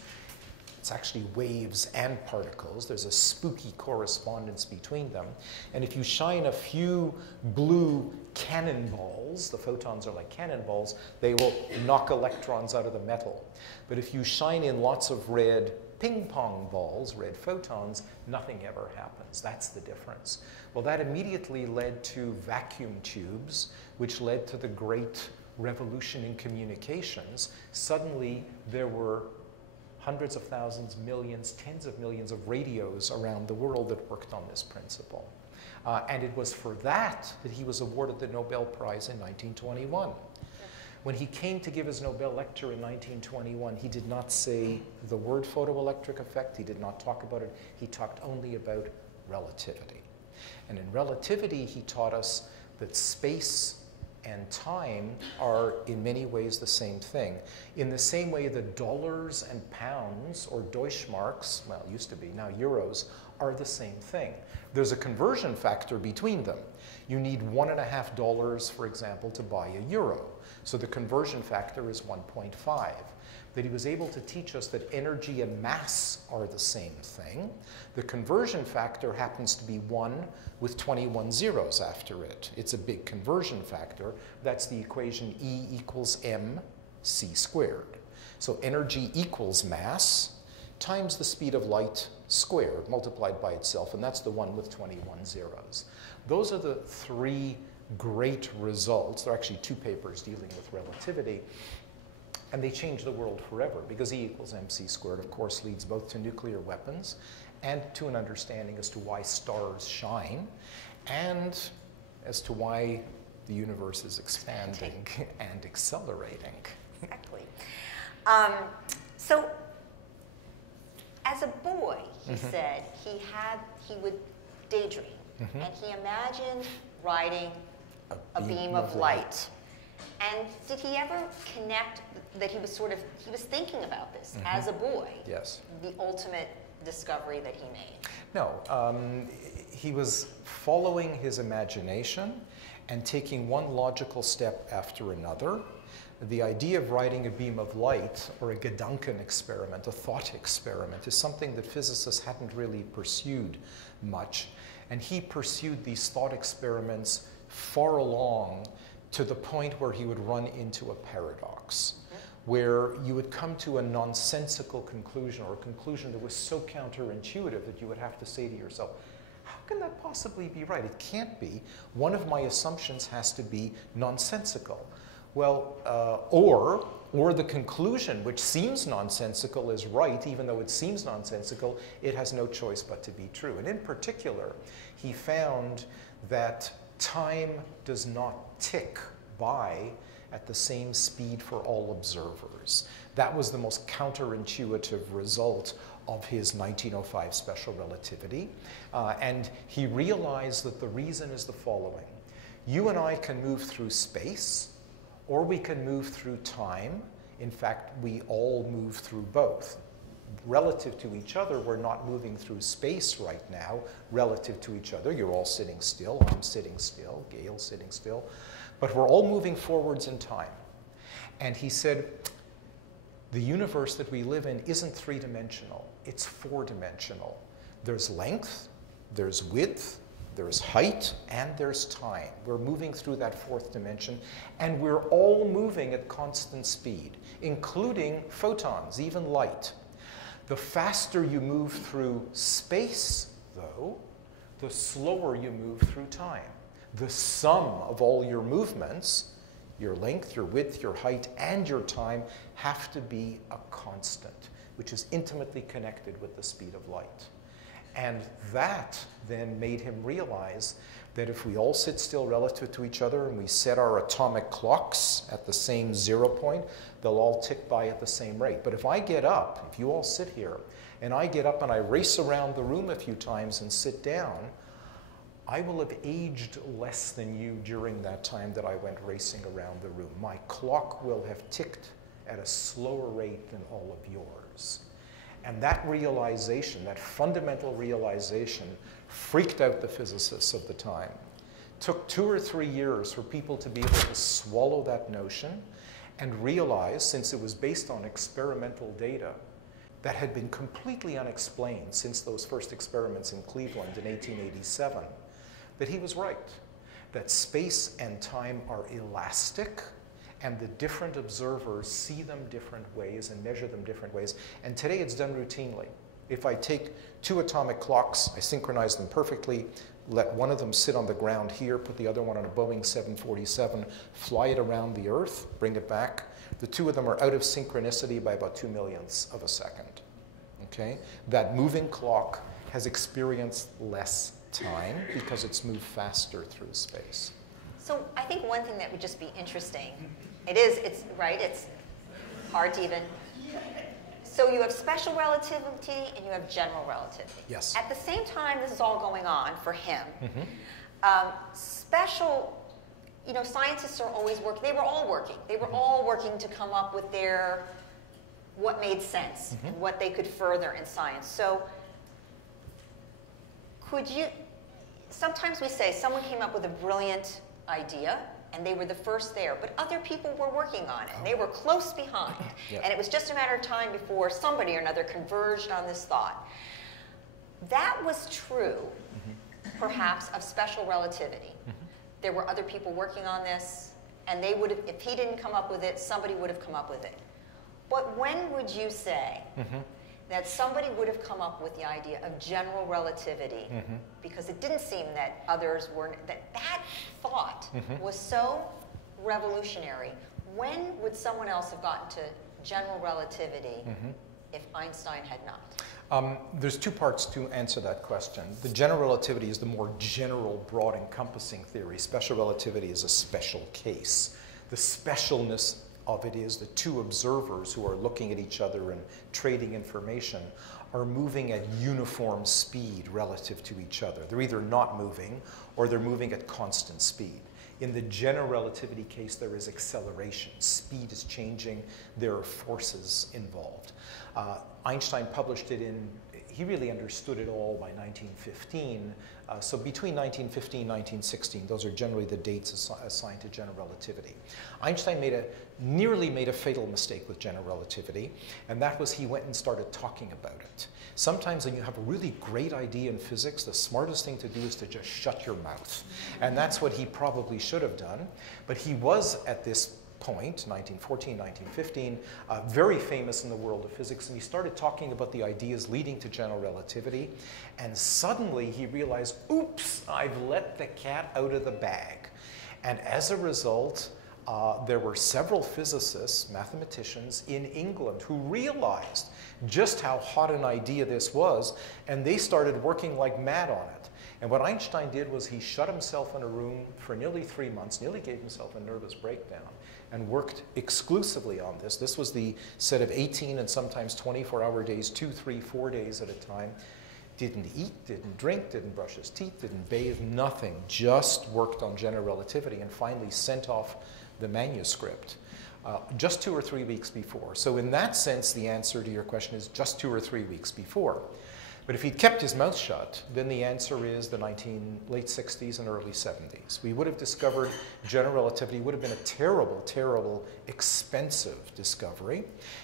It's actually waves and particles. There's a spooky correspondence between them. And if you shine a few blue cannonballs, the photons are like cannonballs, they will knock electrons out of the metal. But if you shine in lots of red ping pong balls, red photons, nothing ever happens. That's the difference. Well, that immediately led to vacuum tubes, which led to the great revolution in communications. Suddenly, there were hundreds of thousands, millions, tens of millions of radios around the world that worked on this principle. And it was for that that he was awarded the Nobel Prize in 1921. When he came to give his Nobel lecture in 1921, he did not say the word photoelectric effect. He did not talk about it. He talked only about relativity. And in relativity, he taught us that space and time are in many ways the same thing. In the same way that dollars and pounds, or Deutschmarks, well, it used to be, now euros, are the same thing. There's a conversion factor between them. You need $1.50, for example, to buy a euro. So the conversion factor is 1.5. That he was able to teach us that energy and mass are the same thing. The conversion factor happens to be 1 with 21 zeros after it. It's a big conversion factor. That's the equation E equals mc squared. So energy equals mass times the speed of light squared, multiplied by itself, and that's the one with 21 zeros. Those are the three great results. There are actually two papers dealing with relativity. And they changed the world forever, because E equals mc squared, of course, leads both to nuclear weapons and to an understanding as to why stars shine and as to why the universe is expanding and accelerating. Exactly. So, as a boy, he said he would daydream, and he imagined riding a beam of light. And did he ever connect that he was thinking about this as a boy? Yes. The ultimate discovery that he made? No. He was following his imagination and taking one logical step after another. The idea of riding a beam of light, or a Gedanken experiment, a thought experiment, is something that physicists hadn't really pursued much. And he pursued these thought experiments far along, to the point where he would run into a paradox, where you would come to a nonsensical conclusion, or a conclusion that was so counterintuitive that you would have to say to yourself, how can that possibly be right? It can't be. One of my assumptions has to be nonsensical. Well, or the conclusion, which seems nonsensical, is right. Even though it seems nonsensical, it has no choice but to be true. And in particular, he found that time does not tick by at the same speed for all observers. That was the most counterintuitive result of his 1905 special relativity. And he realized that the reason is the following. You and I can move through space, or we can move through time. In fact, we all move through both. Relative to each other, we're not moving through space right now. Relative to each other, you're all sitting still, I'm sitting still, Gail's sitting still, but we're all moving forwards in time. And he said, the universe that we live in isn't three-dimensional, it's four-dimensional. There's length, there's width, there's height, and there's time. We're moving through that fourth dimension, and we're all moving at constant speed, including photons, even light. The faster you move through space, though, the slower you move through time. The sum of all your movements, your length, your width, your height, and your time, have to be a constant, which is intimately connected with the speed of light. And that then made him realize that if we all sit still relative to each other and we set our atomic clocks at the same 0 point, they'll all tick by at the same rate. But if I get up, if you all sit here, and I get up and I race around the room a few times and sit down, I will have aged less than you during that time that I went racing around the room. My clock will have ticked at a slower rate than all of yours. And that realization, that fundamental realization, freaked out the physicists of the time. Took 2 or 3 years for people to be able to swallow that notion and realize, since it was based on experimental data that had been completely unexplained since those first experiments in Cleveland in 1887, that he was right, that space and time are elastic, and the different observers see them different ways and measure them different ways. And today it's done routinely. If I take 2 atomic clocks, I synchronize them perfectly, let one of them sit on the ground here, put the other one on a Boeing 747, fly it around the Earth, bring it back. The 2 of them are out of synchronicity by about 2 millionths of a second. Okay? That moving clock has experienced less time because it's moved faster through space. So I think one thing that would just be interesting, it's hard to even. So you have special relativity and you have general relativity. Yes. At the same time this is all going on for him, special, scientists are always working. They were all working. They were all working to come up with what made sense and what they could further in science. So sometimes we say someone came up with a brilliant idea and they were the first there, but other people were working on it and they were close behind. Yep. And it was just a matter of time before somebody or another converged on this thought. That was true, perhaps, of special relativity. There were other people working on this, and they would have, if he didn't come up with it, somebody would have come up with it. But when would you say that somebody would have come up with the idea of general relativity? Because it didn't seem that others were, that thought was so revolutionary. When would someone else have gotten to general relativity if Einstein had not? There's 2 parts to answer that question. The general relativity is the more general, broad, encompassing theory. Special relativity is a special case. The specialness of it is the 2 observers who are looking at each other and trading information are moving at uniform speed relative to each other. They're either not moving or they're moving at constant speed. In the general relativity case, there is acceleration. Speed is changing. There are forces involved. Einstein published it he really understood it all by 1915. So between 1915 and 1916, those are generally the dates assigned to general relativity. Einstein nearly made a fatal mistake with general relativity, and that was he went and started talking about it. Sometimes when you have a really great idea in physics, the smartest thing to do is to just shut your mouth. And that's what he probably should have done. But he was, at this point, 1914, 1915, very famous in the world of physics, and he started talking about the ideas leading to general relativity, and suddenly he realized, oops, I've let the cat out of the bag. And as a result, there were several physicists, mathematicians in England who realized just how hot an idea this was, and they started working like mad on it. And what Einstein did was he shut himself in a room for nearly 3 months, nearly gave himself a nervous breakdown, and worked exclusively on this. This was the set of 18 and sometimes 24-hour days, 2, 3, 4 days at a time. Didn't eat, didn't drink, didn't brush his teeth, didn't bathe, nothing. Just worked on general relativity and finally sent off the manuscript just 2 or 3 weeks before. So in that sense, the answer to your question is just 2 or 3 weeks before. But if he'd kept his mouth shut, then the answer is the late 60s and early 70s. We would have discovered general relativity. It would have been a terrible, terrible, expensive discovery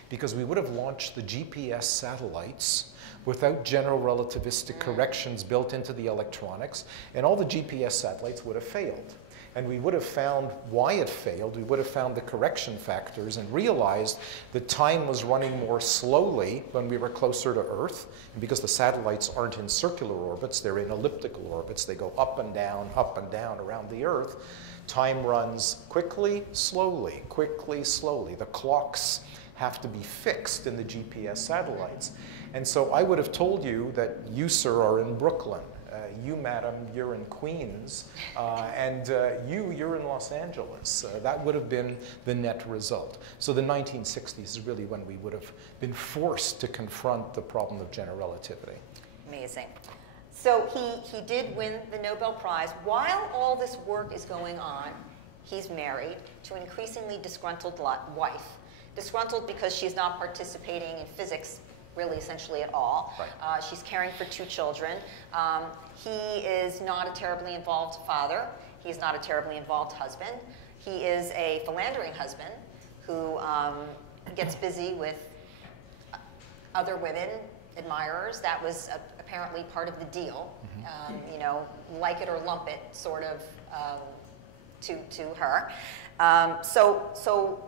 because we would have launched the GPS satellites without general relativistic corrections built into the electronics, and all the GPS satellites would have failed. And we would have found why it failed. We would have found the correction factors and realized that time was running more slowly when we were closer to Earth. And because the satellites aren't in circular orbits, they're in elliptical orbits. They go up and down around the Earth. Time runs quickly, slowly, quickly, slowly. The clocks have to be fixed in the GPS satellites. And so I would have told you that you, sir, are in Brooklyn. You, madam, you're in Queens, and you're in Los Angeles. That would have been the net result. So the 1960s is really when we would have been forced to confront the problem of general relativity. Amazing. So he did win the Nobel Prize. While all this work is going on, he's married to an increasingly disgruntled wife. Disgruntled because she's not participating in physics really essentially at all. Right. She's caring for 2 children. He is not a terribly involved father. He's not a terribly involved husband. He is a philandering husband who gets busy with other women, admirers. That was apparently part of the deal. You know, like it or lump it, sort of, to her. So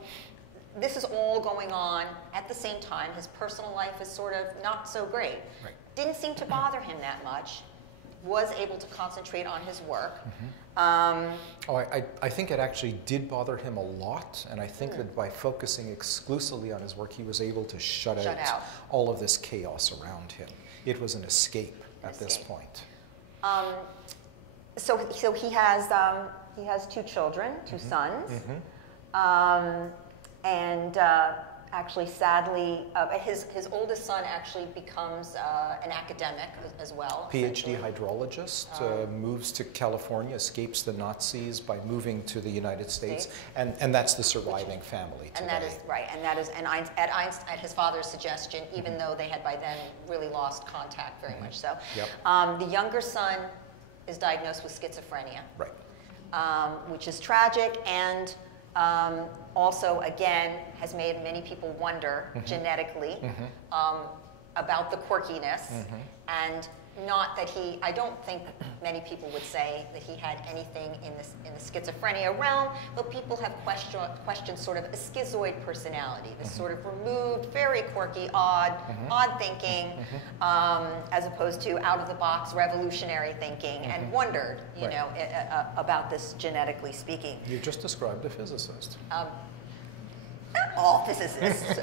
this is all going on at the same time. His personal life is sort of not so great. Right. Didn't seem to bother him that much. Was able to concentrate on his work. I think it actually did bother him a lot, and I think that by focusing exclusively on his work, he was able to shut out all of this chaos around him. It was an escape at this point. So he has 2 children, 2 sons, and actually, sadly, his oldest son actually becomes an academic as well. PhD hydrologist, moves to California, escapes the Nazis by moving to the United States, and that's the surviving family today. And that is right, at his father's suggestion, even though they had by then really lost contact very much so. Yep. The younger son is diagnosed with schizophrenia, right. Which is tragic, and also, again, has made many people wonder genetically about the quirkiness, and not that I don't think many people would say that he had anything in the schizophrenia realm, but people have questioned sort of a schizoid personality, this sort of removed, very quirky, odd thinking, as opposed to out-of-the-box revolutionary thinking, and wondered, you know, about this genetically speaking. You just described a physicist. Not all physicists,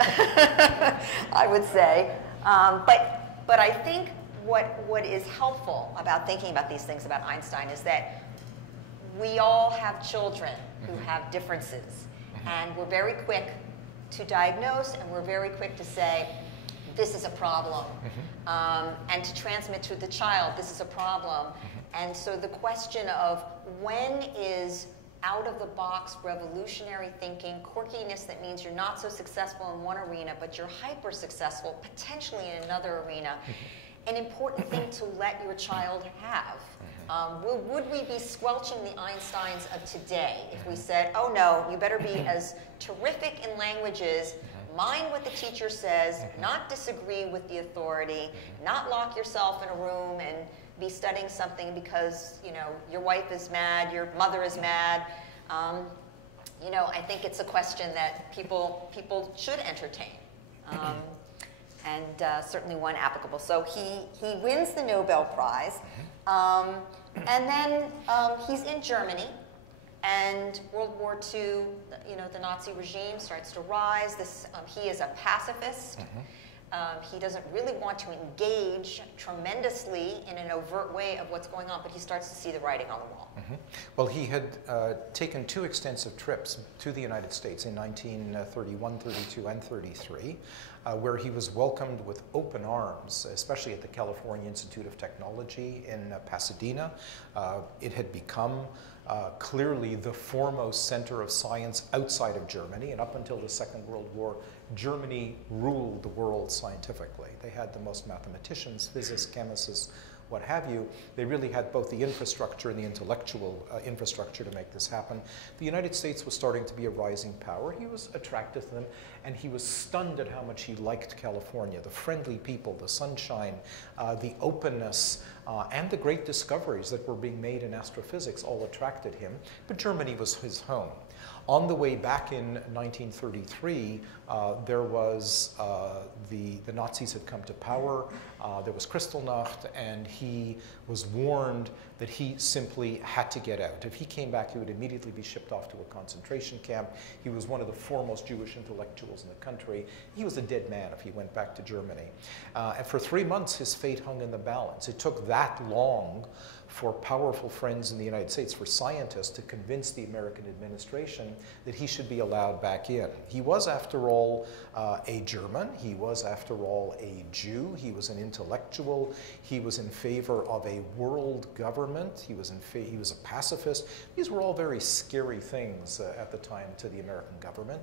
I would say, but I think what is helpful about thinking about these things about Einstein is that we all have children who have differences, and we're very quick to diagnose, and we're very quick to say, this is a problem, and to transmit to the child, this is a problem. And so the question of when is out-of-the-box revolutionary thinking, quirkiness that means you're not so successful in one arena, but you're hyper-successful potentially in another arena, an important thing to let your child have. Would we be squelching the Einsteins of today if we said, oh no, you better be as terrific in languages, mind what the teacher says, not disagree with the authority, not lock yourself in a room and be studying something because, you know, your wife is mad, your mother is mad. You know, I think it's a question that people should entertain. And certainly one applicable. So he wins the Nobel Prize, and then he's in Germany, and World War II, you know, the Nazi regime starts to rise. He is a pacifist. He doesn't really want to engage tremendously in an overt way of what's going on, but he starts to see the writing on the wall. Well, he had taken 2 extensive trips to the United States in 1931, 32, and 33, where he was welcomed with open arms, especially at the California Institute of Technology in Pasadena. It had become clearly the foremost center of science outside of Germany, and up until the Second World War, Germany ruled the world scientifically. They had the most mathematicians, physicists, chemists, what have you. They really had both the infrastructure and the intellectual infrastructure to make this happen. The United States was starting to be a rising power. He was attracted to them, and he was stunned at how much he liked California. The friendly people, the sunshine, the openness, and the great discoveries that were being made in astrophysics all attracted him. But Germany was his home. On the way back in 1933, there was the Nazis had come to power. There was Kristallnacht, and he was warned that he simply had to get out. If he came back, he would immediately be shipped off to a concentration camp. He was one of the foremost Jewish intellectuals in the country. He was a dead man if he went back to Germany. And for 3 months, his fate hung in the balance. It took that long for powerful friends in the United States, for scientists, to convince the American administration that he should be allowed back in. He was, after all, a German. He was, after all, a Jew. He was an intellectual. He was in favor of a world government. He was a pacifist. These were all very scary things at the time to the American government.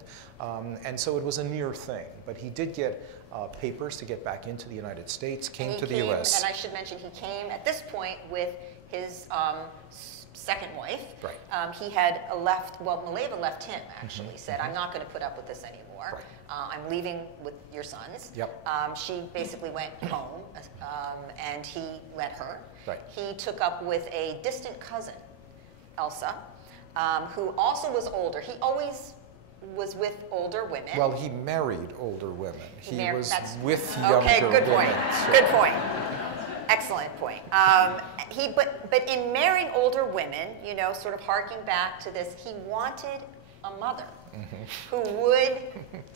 And so it was a near thing. But he did get papers to get back into the United States, came to the US. And I should mention, he came at this point with his second wife. Right. He had left, well, Mileva left him, actually, said, I'm not going to put up with this anymore. Right. I'm leaving with your sons. Yep. She basically went home, and he let her. Right. He took up with a distant cousin, Elsa, who also was older. He always was with older women. Well, he married older women. He was with younger women. Okay, good point. So. Good point. Excellent point. But in marrying older women, you know, sort of harking back to this, he wanted a mother who would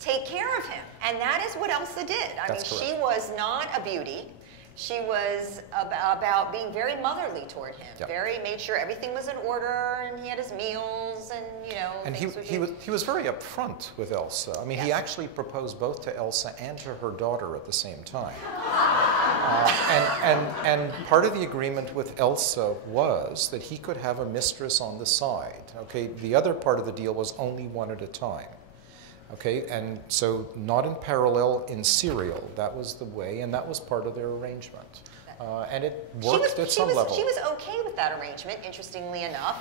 take care of him. And that is what Elsa did. I mean, she was not a beauty. She was about being very motherly toward him. Yep. Made sure everything was in order, and he had his meals, and you know. And he was very upfront with Elsa. I mean, yes. He actually proposed both to Elsa and to her daughter at the same time. And part of the agreement with Elsa was that he could have a mistress on the side. Okay, the other part of the deal was only one at a time. Okay, and so not in parallel, in serial. That was the way, and that was part of their arrangement. And it worked at some level. She was okay with that arrangement, interestingly enough.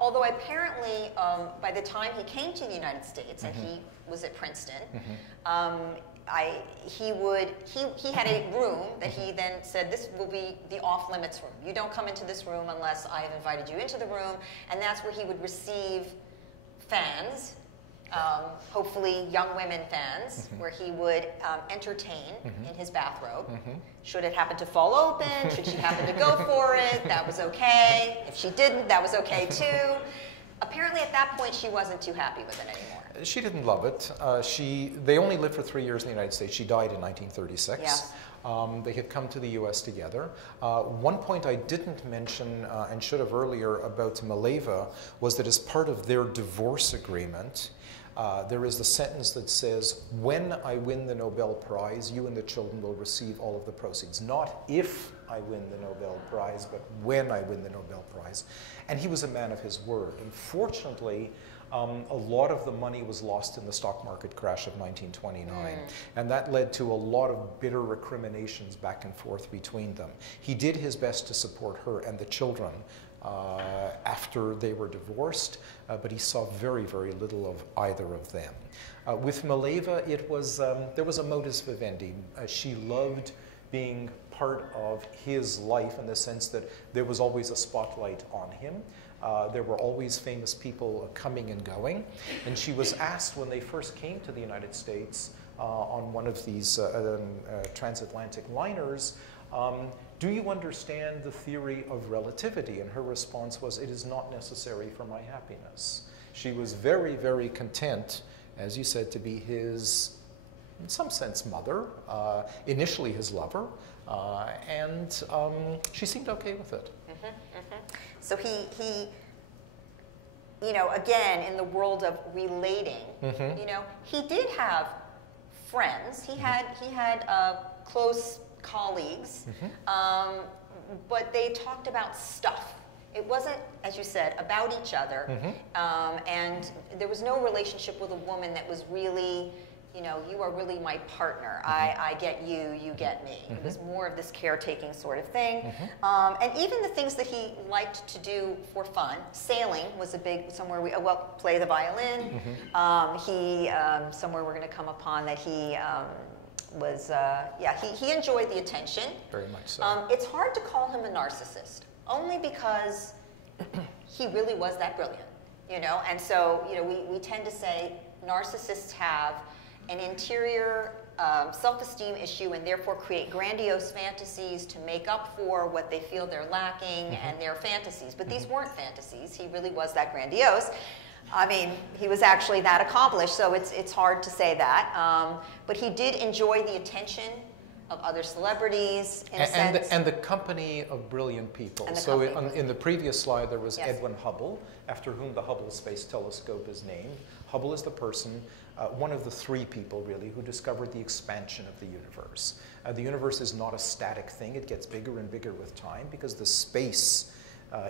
Although apparently, by the time he came to the United States, and he was at Princeton, he had a room that he then said, this will be the off-limits room. You don't come into this room unless I have invited you into the room, and that's where he would receive fans, hopefully young women fans, where he would entertain in his bathrobe. Should it happen to fall open, should she happen to go for it, that was okay. If she didn't, that was okay too. Apparently at that point she wasn't too happy with it anymore. She didn't love it. They only lived for 3 years in the United States. She died in 1936. Yes. They had come to the US together. One point I didn't mention and should have earlier about Mileva was that as part of their divorce agreement, there is the sentence that says, when I win the Nobel Prize, you and the children will receive all of the proceeds. Not if I win the Nobel Prize, but when I win the Nobel Prize. And he was a man of his word. Unfortunately, a lot of the money was lost in the stock market crash of 1929. And that led to a lot of bitter recriminations back and forth between them. He did his best to support her and the children after they were divorced, but he saw very, very little of either of them. With Mileva, there was a modus vivendi. She loved being part of his life in the sense that there was always a spotlight on him. There were always famous people coming and going. And she was asked when they first came to the United States on one of these transatlantic liners, do you understand the theory of relativity? And her response was, it is not necessary for my happiness. She was very, very content, as you said, to be his, in some sense, mother, initially his lover, and she seemed okay with it. So he, you know, again, in the world of relating, you know, he did have friends. He had close colleagues, but they talked about stuff. It wasn't, as you said, about each other, and there was no relationship with a woman that was really, you know, you are really my partner. I get you, you get me. It was more of this caretaking sort of thing. And even the things that he liked to do for fun, sailing was a big, somewhere play the violin. Somewhere we're going to come upon that he he enjoyed the attention. Very much so. It's hard to call him a narcissist, only because he really was that brilliant, you know? And so, you know, we tend to say narcissists have an interior self-esteem issue and therefore create grandiose fantasies to make up for what they feel they're lacking and their fantasies. But these weren't fantasies. He really was that grandiose. I mean, he was actually that accomplished, so it's hard to say that. But he did enjoy the attention of other celebrities, in a sense. And the company of brilliant people. And the So company in the previous slide, there was Yes. Edwin Hubble, after whom the Hubble Space Telescope is named. Hubble is the person, one of the three people really, who discovered the expansion of the universe. The universe is not a static thing. It gets bigger and bigger with time because the space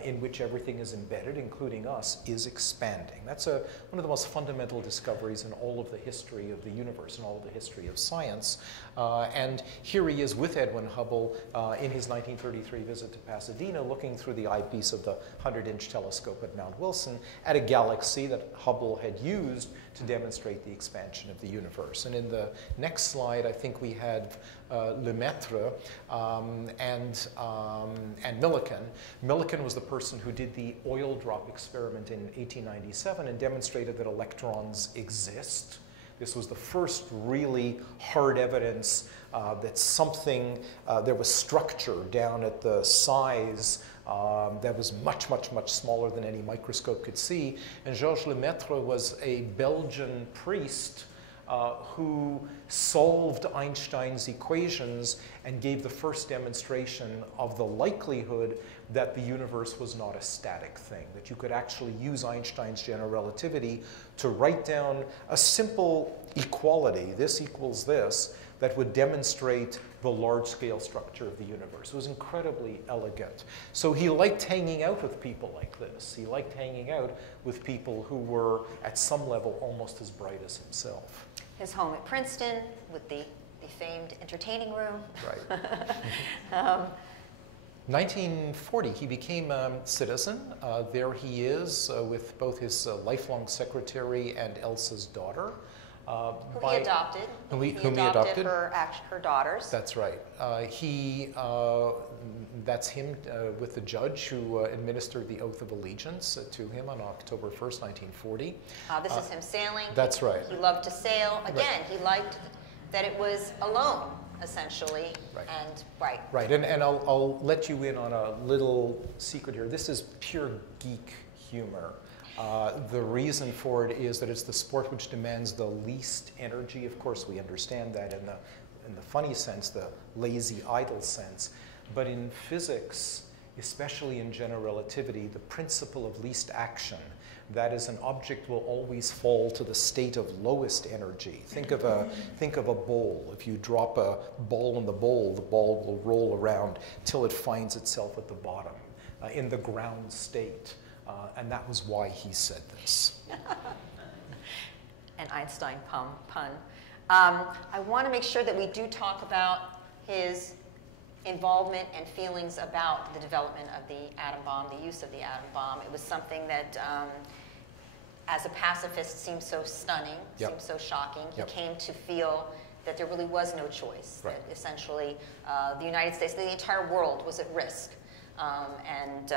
in which everything is embedded, including us, is expanding. That's one of the most fundamental discoveries in all of the history of the universe and all of the history of science. And here he is with Edwin Hubble in his 1933 visit to Pasadena, looking through the eyepiece of the 100-inch telescope at Mount Wilson at a galaxy that Hubble had used to demonstrate the expansion of the universe. And in the next slide, I think we had Lemaitre and Millikan. Millikan was the person who did the oil drop experiment in 1897 and demonstrated that electrons exist. This was the first really hard evidence that something, there was structure down at the size that was much, much, much smaller than any microscope could see. And Georges Lemaitre was a Belgian priest who solved Einstein's equations and gave the first demonstration of the likelihood that the universe was not a static thing, that you could actually use Einstein's general relativity to write down a simple equality, this equals this, that would demonstrate the large-scale structure of the universe. It was incredibly elegant. So he liked hanging out with people like this. He liked hanging out with people who were, at some level, almost as bright as himself. His home at Princeton with the famed entertaining room. Right. 1940, he became a citizen. There he is with both his lifelong secretary and Elsa's daughter. Whom he adopted. Whom he adopted. Her daughters. That's right. That's him with the judge who administered the oath of allegiance to him on October 1st, 1940. This is him sailing. That's right. He loved to sail. Again, Right. he liked that it was alone, essentially. Right. And right. Right, and I'll let you in on a little secret here. This is pure geek humor. The reason for it is that it's the sport which demands the least energy. Of course, we understand that in the funny sense, the lazy, idle sense. But in physics, especially in general relativity, the principle of least action, that is, an object will always fall to the state of lowest energy. Think of a bowl. If you drop a ball in the bowl will roll around till it finds itself at the bottom, in the ground state. And that was why he said this. An Einstein pun. I want to make sure that we do talk about his involvement and feelings about the development of the atom bomb, the use of the atom bomb. It was something that, as a pacifist, seemed so stunning, Yep. seemed so shocking. Yep. He came to feel that there really was no choice, Right. that essentially the United States, the entire world was at risk. And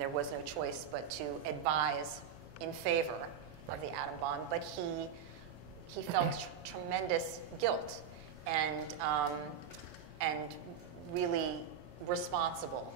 there was no choice but to advise in favor of the atom bomb. But he felt tremendous guilt and really responsible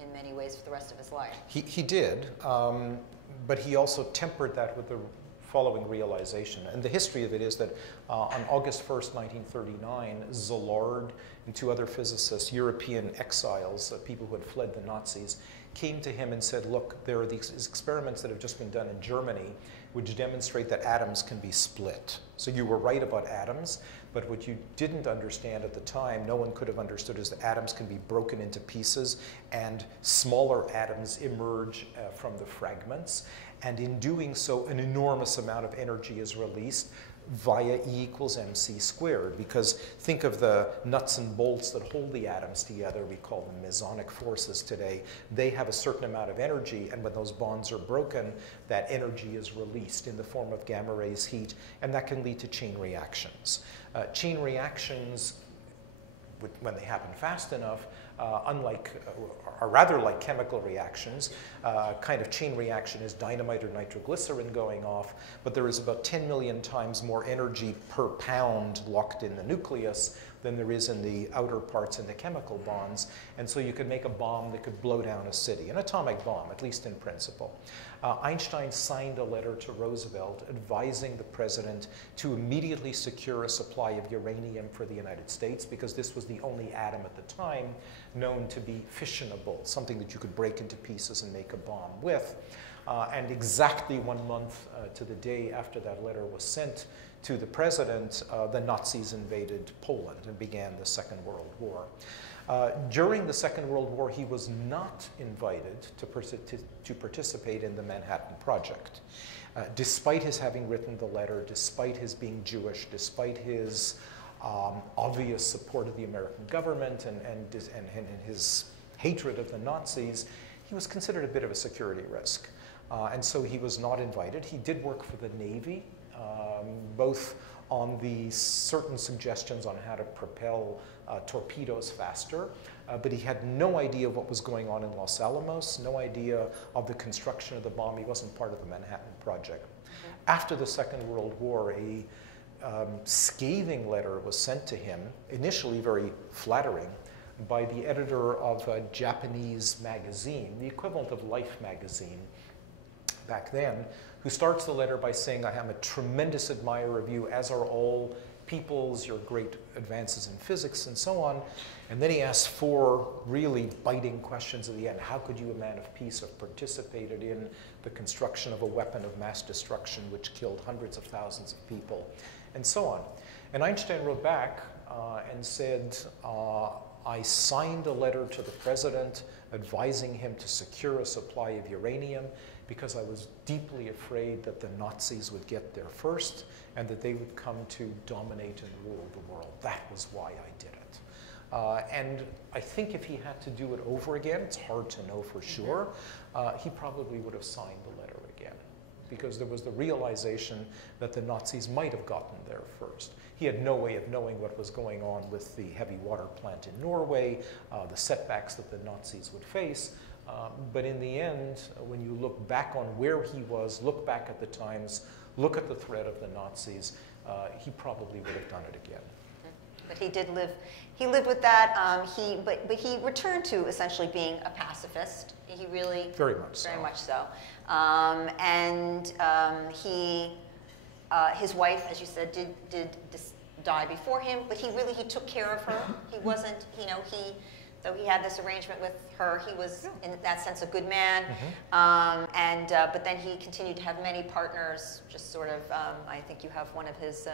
in many ways for the rest of his life. He did, but he also tempered that with the following realization. And the history of it is that on August 1st, 1939, Szilard and two other physicists, European exiles, people who had fled the Nazis, came to him and said, look, there are these experiments that have just been done in Germany which demonstrate that atoms can be split. So you were right about atoms, but what you didn't understand at the time, no one could have understood, is that atoms can be broken into pieces and smaller atoms emerge from the fragments. And in doing so, an enormous amount of energy is released via E equals mc squared, because think of the nuts and bolts that hold the atoms together. We call them mesonic forces today. They have a certain amount of energy, and when those bonds are broken, that energy is released in the form of gamma rays heat, and that can lead to chain reactions. Chain reactions, when they happen fast enough, are rather like chemical reactions. Kind of chain reaction is dynamite or nitroglycerin going off, but there is about 10 million times more energy per pound locked in the nucleus than there is in the outer parts in the chemical bonds. And so you could make a bomb that could blow down a city, an atomic bomb, at least in principle. Einstein signed a letter to Roosevelt advising the president to immediately secure a supply of uranium for the United States, because this was the only atom at the time known to be fissionable, something that you could break into pieces and make a bomb with. And exactly 1 month to the day after that letter was sent to the president, the Nazis invaded Poland and began the Second World War. During the Second World War, he was not invited to participate in the Manhattan Project. Despite his having written the letter, despite his being Jewish, despite his obvious support of the American government and his hatred of the Nazis, he was considered a bit of a security risk. And so he was not invited. He did work for the Navy, both on the certain suggestions on how to propel torpedoes faster, but he had no idea of what was going on in Los Alamos, no idea of the construction of the bomb. He wasn't part of the Manhattan Project. After the Second World War, a scathing letter was sent to him, initially very flattering, by the editor of a Japanese magazine, the equivalent of Life magazine back then, who starts the letter by saying, I am a tremendous admirer of you, as are all peoples, your great advances in physics and so on. And then he asks 4 really biting questions at the end. How could you, a man of peace, have participated in the construction of a weapon of mass destruction which killed hundreds of thousands of people, and so on. And Einstein wrote back and said, I signed a letter to the president advising him to secure a supply of uranium because I was deeply afraid that the Nazis would get there first and that they would come to dominate and rule the world. That was why I did it. And I think if he had to do it over again, it's hard to know for sure, he probably would have signed the letter again, because there was the realization that the Nazis might have gotten there first. He had no way of knowing what was going on with the heavy water plant in Norway, the setbacks that the Nazis would face. But in the end, when you look back on where he was, look back at the times, look at the threat of the Nazis, he probably would have done it again. But he did live. He lived with that. But he returned to essentially being a pacifist. He really very much so. Very much so. His wife, as you said, did die before him. But he took care of her. He wasn't, though he had this arrangement with her, he was in that sense a good man. But then he continued to have many partners. Just sort of, I think you have one of his.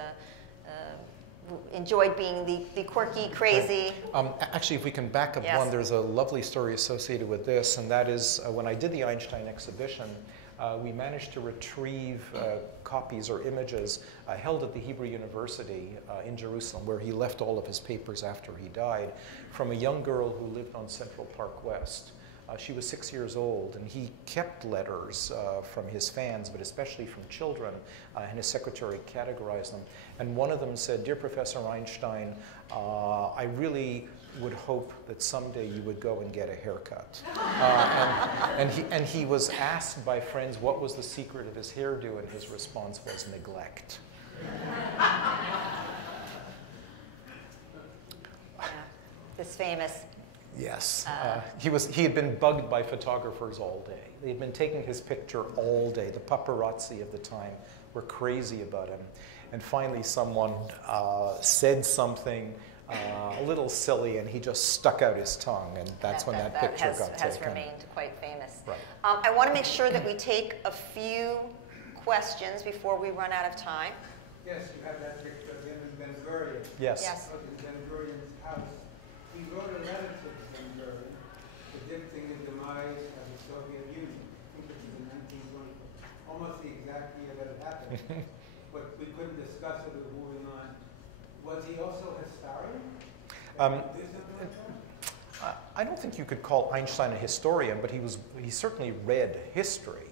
Enjoyed being the quirky, crazy. Actually, if we can back up one, there's a lovely story associated with this, and that is when I did the Einstein exhibition, we managed to retrieve copies or images held at the Hebrew University in Jerusalem, where he left all of his papers after he died, from a young girl who lived on Central Park West. She was 6 years old, and he kept letters from his fans, but especially from children, and his secretary categorized them. And one of them said, "Dear Professor Einstein, I really would hope that someday you would go and get a haircut." And he was asked by friends what was the secret of his hairdo, and his response was neglect. This famous. Yes, he had been bugged by photographers all day. They had been taking his picture all day. The paparazzi of the time were crazy about him. And finally someone said something a little silly, and he just stuck out his tongue, and that's when that picture got taken. Has remained quite famous. Right. I want to make sure that we take a few questions before we run out of time. Yes, you have that picture of him in Ben Gurion. Yes. Yes. In Ben Gurion's house. He wrote a letter to Ben Gurion predicting the demise of the Soviet Union. I think this is in 1920, almost the exact year that it happened. But we couldn't discuss it, we were moving on. Was he also a historian? I don't think you could call Einstein a historian, but he certainly read history.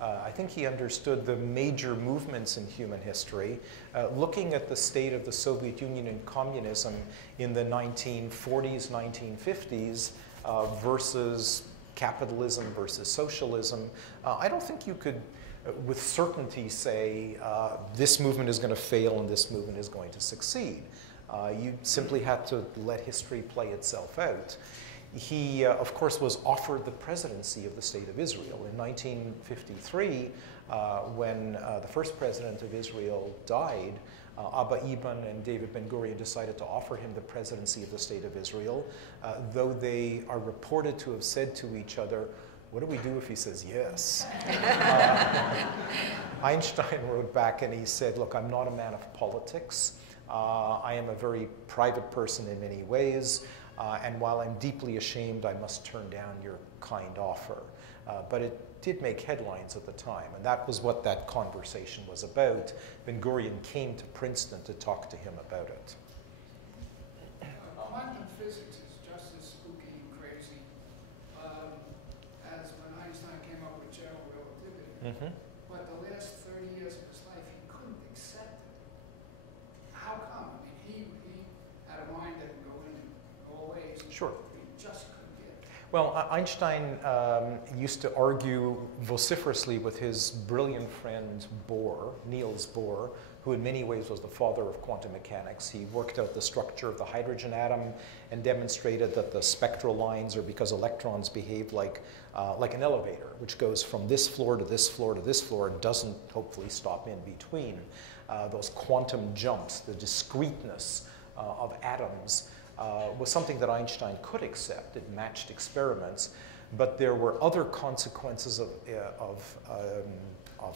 I think he understood the major movements in human history, looking at the state of the Soviet Union and communism in the 1940s, 1950s versus capitalism versus socialism. I don't think you could with certainty say this movement is going to fail and this movement is going to succeed. You simply had to let history play itself out. He, of course, was offered the presidency of the State of Israel. In 1953, when the first president of Israel died, Abba Eban and David Ben-Gurion decided to offer him the presidency of the State of Israel, though they are reported to have said to each other, "What do we do if he says yes?" Einstein wrote back and he said, "Look, I'm not a man of politics. I am a very private person in many ways, and while I'm deeply ashamed, I must turn down your kind offer." But it did make headlines at the time, and that was what that conversation was about. Ben-Gurion came to Princeton to talk to him about it. Quantum physics is just as spooky and crazy as when Einstein came up with general relativity. Mm-hmm. But the last 30 years of his life, he couldn't accept it. How come? I mean, he had a mind that could go in all ways. Sure. He just couldn't get it. Well, Einstein used to argue vociferously with his brilliant friend Bohr, Niels Bohr, who in many ways was the father of quantum mechanics. He worked out the structure of the hydrogen atom and demonstrated that the spectral lines are because electrons behave like an elevator, which goes from this floor to this floor to this floor and doesn't hopefully stop in between. Those quantum jumps, the discreteness of atoms, was something that Einstein could accept. It matched experiments, but there were other consequences of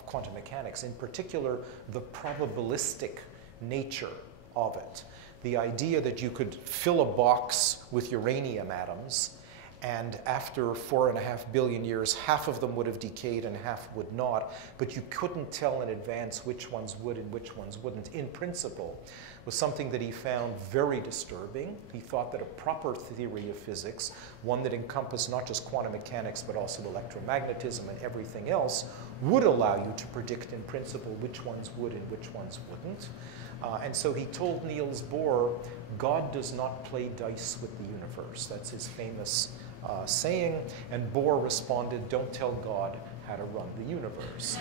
quantum mechanics, in particular the probabilistic nature of it. The idea that you could fill a box with uranium atoms, and after 4.5 billion years, half of them would have decayed and half would not, but you couldn't tell in advance which ones would and which ones wouldn't, in principle, was something that he found very disturbing. He thought that a proper theory of physics, one that encompassed not just quantum mechanics but also electromagnetism and everything else, would allow you to predict in principle which ones would and which ones wouldn't. And so he told Niels Bohr, "God does not play dice with the universe." That's his famous saying. And Bohr responded, "Don't tell God how to run the universe."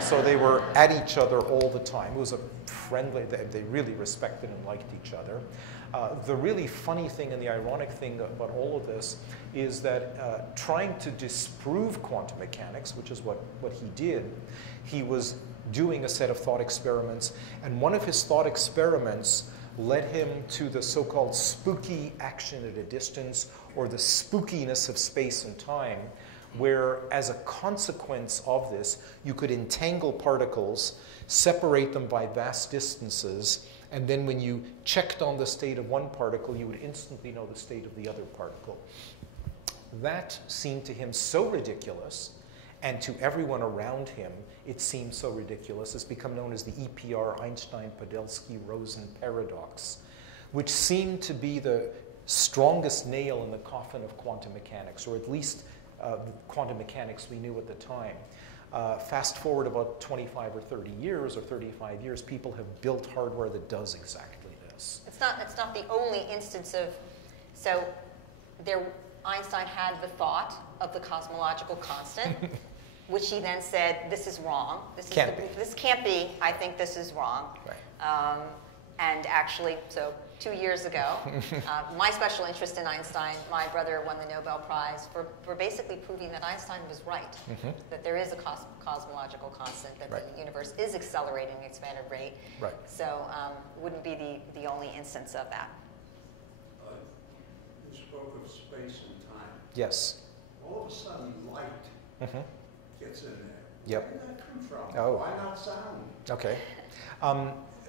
So they were at each other all the time. It was a friendly, they really respected and liked each other. The really funny thing and the ironic thing about all of this is that trying to disprove quantum mechanics, which is what he did, he was doing a set of thought experiments, and one of his thought experiments led him to the so-called spooky action at a distance, or the spookiness of space and time, where as a consequence of this, you could entangle particles, separate them by vast distances, and then when you checked on the state of one particle, you would instantly know the state of the other particle. That seemed to him so ridiculous, and to everyone around him, it seemed so ridiculous. It's become known as the EPR, Einstein-Podolsky-Rosen paradox, which seemed to be the strongest nail in the coffin of quantum mechanics, or at least quantum mechanics we knew at the time. Fast forward about 25 or 30 years, or 35 years, people have built hardware that does exactly this. It's not the only instance of, Einstein had the thought of the cosmological constant, which he then said, "This is wrong. This can't be. I think this is wrong." Right. And actually, 2 years ago, my special interest in Einstein, my brother won the Nobel Prize for basically proving that Einstein was right, that there is a cosmological constant, that the universe is accelerating at an expanded rate. Right. So wouldn't be the only instance of that. You spoke of space and time. Yes. All of a sudden, light gets in there. Yep. Where did that come from? Oh. Why not sound? Okay.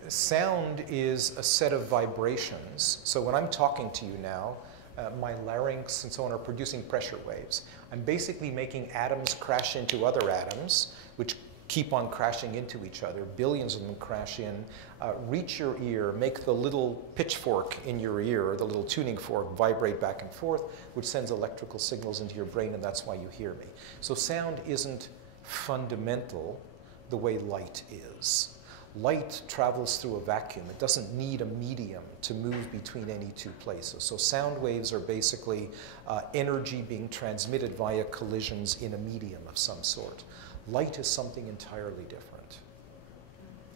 Sound is a set of vibrations. So when I'm talking to you now, my larynx and so on are producing pressure waves. I'm basically making atoms crash into other atoms, which keep on crashing into each other. Billions of them crash in, reach your ear, make the little pitchfork in your ear, or the little tuning fork, vibrate back and forth, which sends electrical signals into your brain, and that's why you hear me. So sound isn't fundamental the way light is. Light travels through a vacuum. It doesn't need a medium to move between any two places. So sound waves are basically energy being transmitted via collisions in a medium of some sort. Light is something entirely different.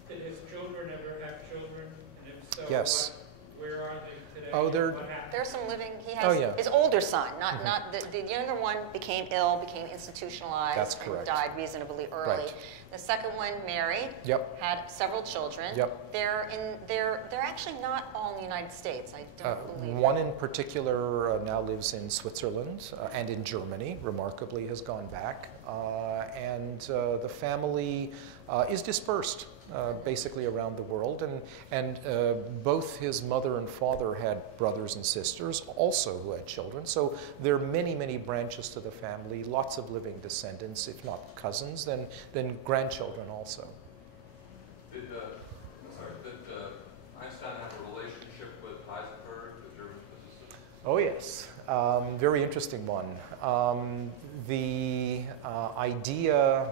Did his children ever have children? And if so, Yes. where where are they today? Oh, they're- What happened? There's some living, he has, Oh, yeah. his older son, not the younger one became ill, became institutionalized. That's and correct. died reasonably early. Right. The second one married, Yep. had several children. Yep. They're actually not all in the United States, I don't believe. One in particular now lives in Switzerland and in Germany, remarkably has gone back. And the family is dispersed basically around the world. And both his mother and father had brothers and sisters also who had children. So there are many, many branches to the family, lots of living descendants, if not cousins, then grandchildren also. Did Einstein have a relationship with Heisenberg, the German physicist? Oh, yes. Very interesting one. The idea,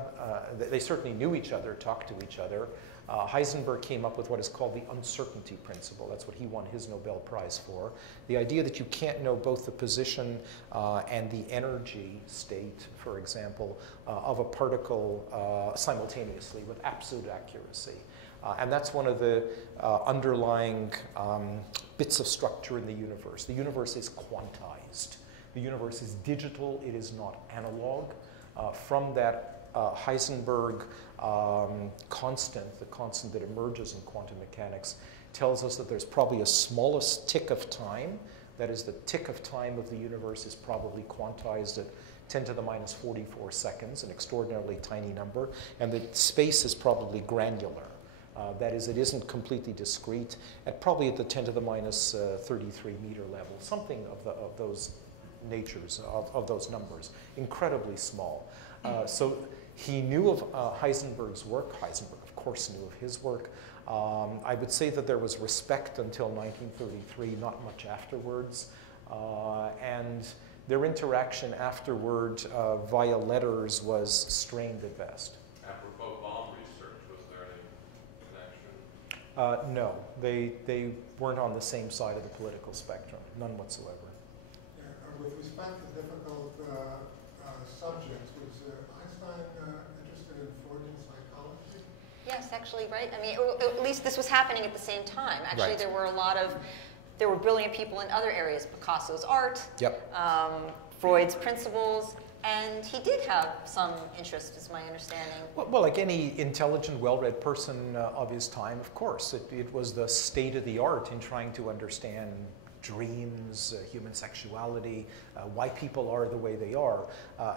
they certainly knew each other, talked to each other. Heisenberg came up with what is called the uncertainty principle. That's what he won his Nobel Prize for. The idea that you can't know both the position and the energy state, for example, of a particle simultaneously with absolute accuracy. And that's one of the underlying bits of structure in the universe. The universe is quantized. The universe is digital. It is not analog. From that Heisenberg constant, the constant that emerges in quantum mechanics, tells us that there's probably a smallest tick of time. That is, the tick of time of the universe is probably quantized at 10 to the minus 44 seconds, an extraordinarily tiny number. And the space is probably granular. That is, it isn't completely discrete, probably at the 10 to the minus 33 meter level, something of those natures, of those numbers, incredibly small. So he knew of Heisenberg's work. Heisenberg, of course, knew of his work. I would say that there was respect until 1933, not much afterwards. And their interaction afterward via letters was strained at best. Apropos bomb research, was there any connection? No, they weren't on the same side of the political spectrum, none whatsoever. Yeah, with respect to difficult subjects, was Einstein interested in Freudian psychology? Yes, actually, right? I mean, at least this was happening at the same time. Actually, Right. there were brilliant people in other areas, Picasso's art, Yep. Freud's principles, and he did have some interest, is my understanding. Well, like any intelligent, well-read person of his time, of course, it was the state of the art in trying to understand dreams, human sexuality, why people are the way they are.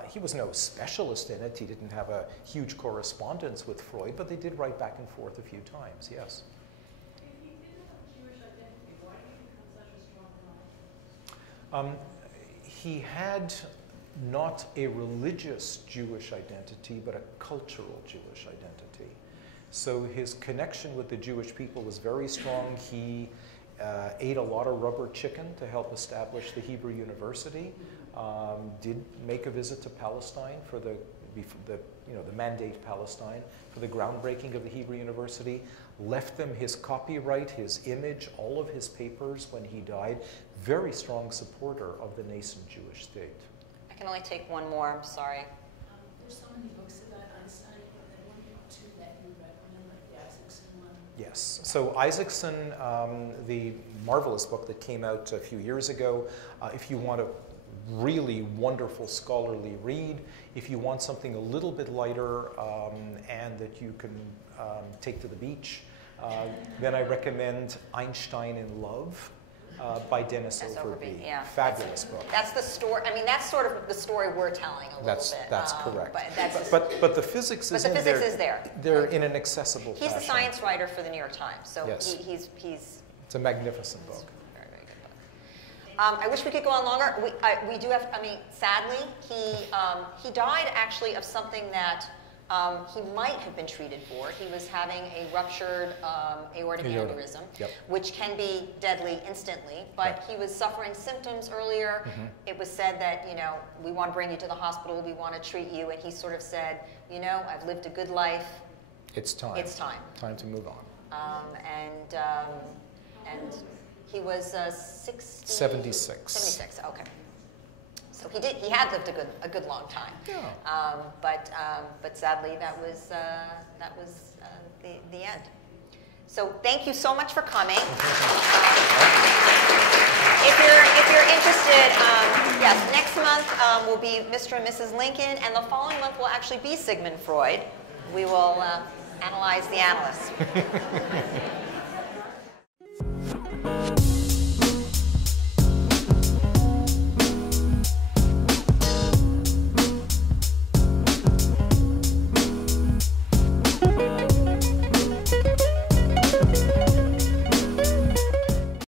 He was no specialist in it. He didn't have a huge correspondence with Freud, but they did write back and forth a few times, yes. If he didn't have a Jewish identity, why did he become such a strong philosopher? He had not a religious Jewish identity, but a cultural Jewish identity. So his connection with the Jewish people was very strong. He ate a lot of rubber chicken to help establish the Hebrew University. Did make a visit to Palestine for the mandate Palestine for the groundbreaking of the Hebrew University. Left them his copyright, his image, all of his papers when he died. Very strong supporter of the nascent Jewish state. I can only take one more, I'm sorry. There's so many books about Einstein, but there weren't two that you recommend, like the Isaacson one. Yes. So Isaacson, the marvelous book that came out a few years ago, if you want a really wonderful scholarly read, if you want something a little bit lighter and that you can take to the beach, then I recommend Einstein in Love by Dennis Overby. Yeah. Fabulous book. That's the story. I mean, that's sort of the story we're telling a little bit. That's correct. But the physics is the physics is there. They're in an accessible He's fashion. the science writer for the New York Times, so Yes. he's It's a magnificent book. very, very good book. I wish we could go on longer. We do have. I mean, sadly, he died actually of something that he might have been treated for. He was having a ruptured aortic aneurysm, Yep. which can be deadly instantly. But Right. he was suffering symptoms earlier. Mhm. It was said that, we want to bring you to the hospital. We want to treat you. And he sort of said, I've lived a good life. It's time. It's time. Time to move on. And he was 60, 76. 76. Okay. So he had lived a good long time. Yeah. But sadly that was the end. So thank you so much for coming. If you're interested, yes, next month will be Mr. and Mrs. Lincoln, and the following month will actually be Sigmund Freud. We will analyze the analysts.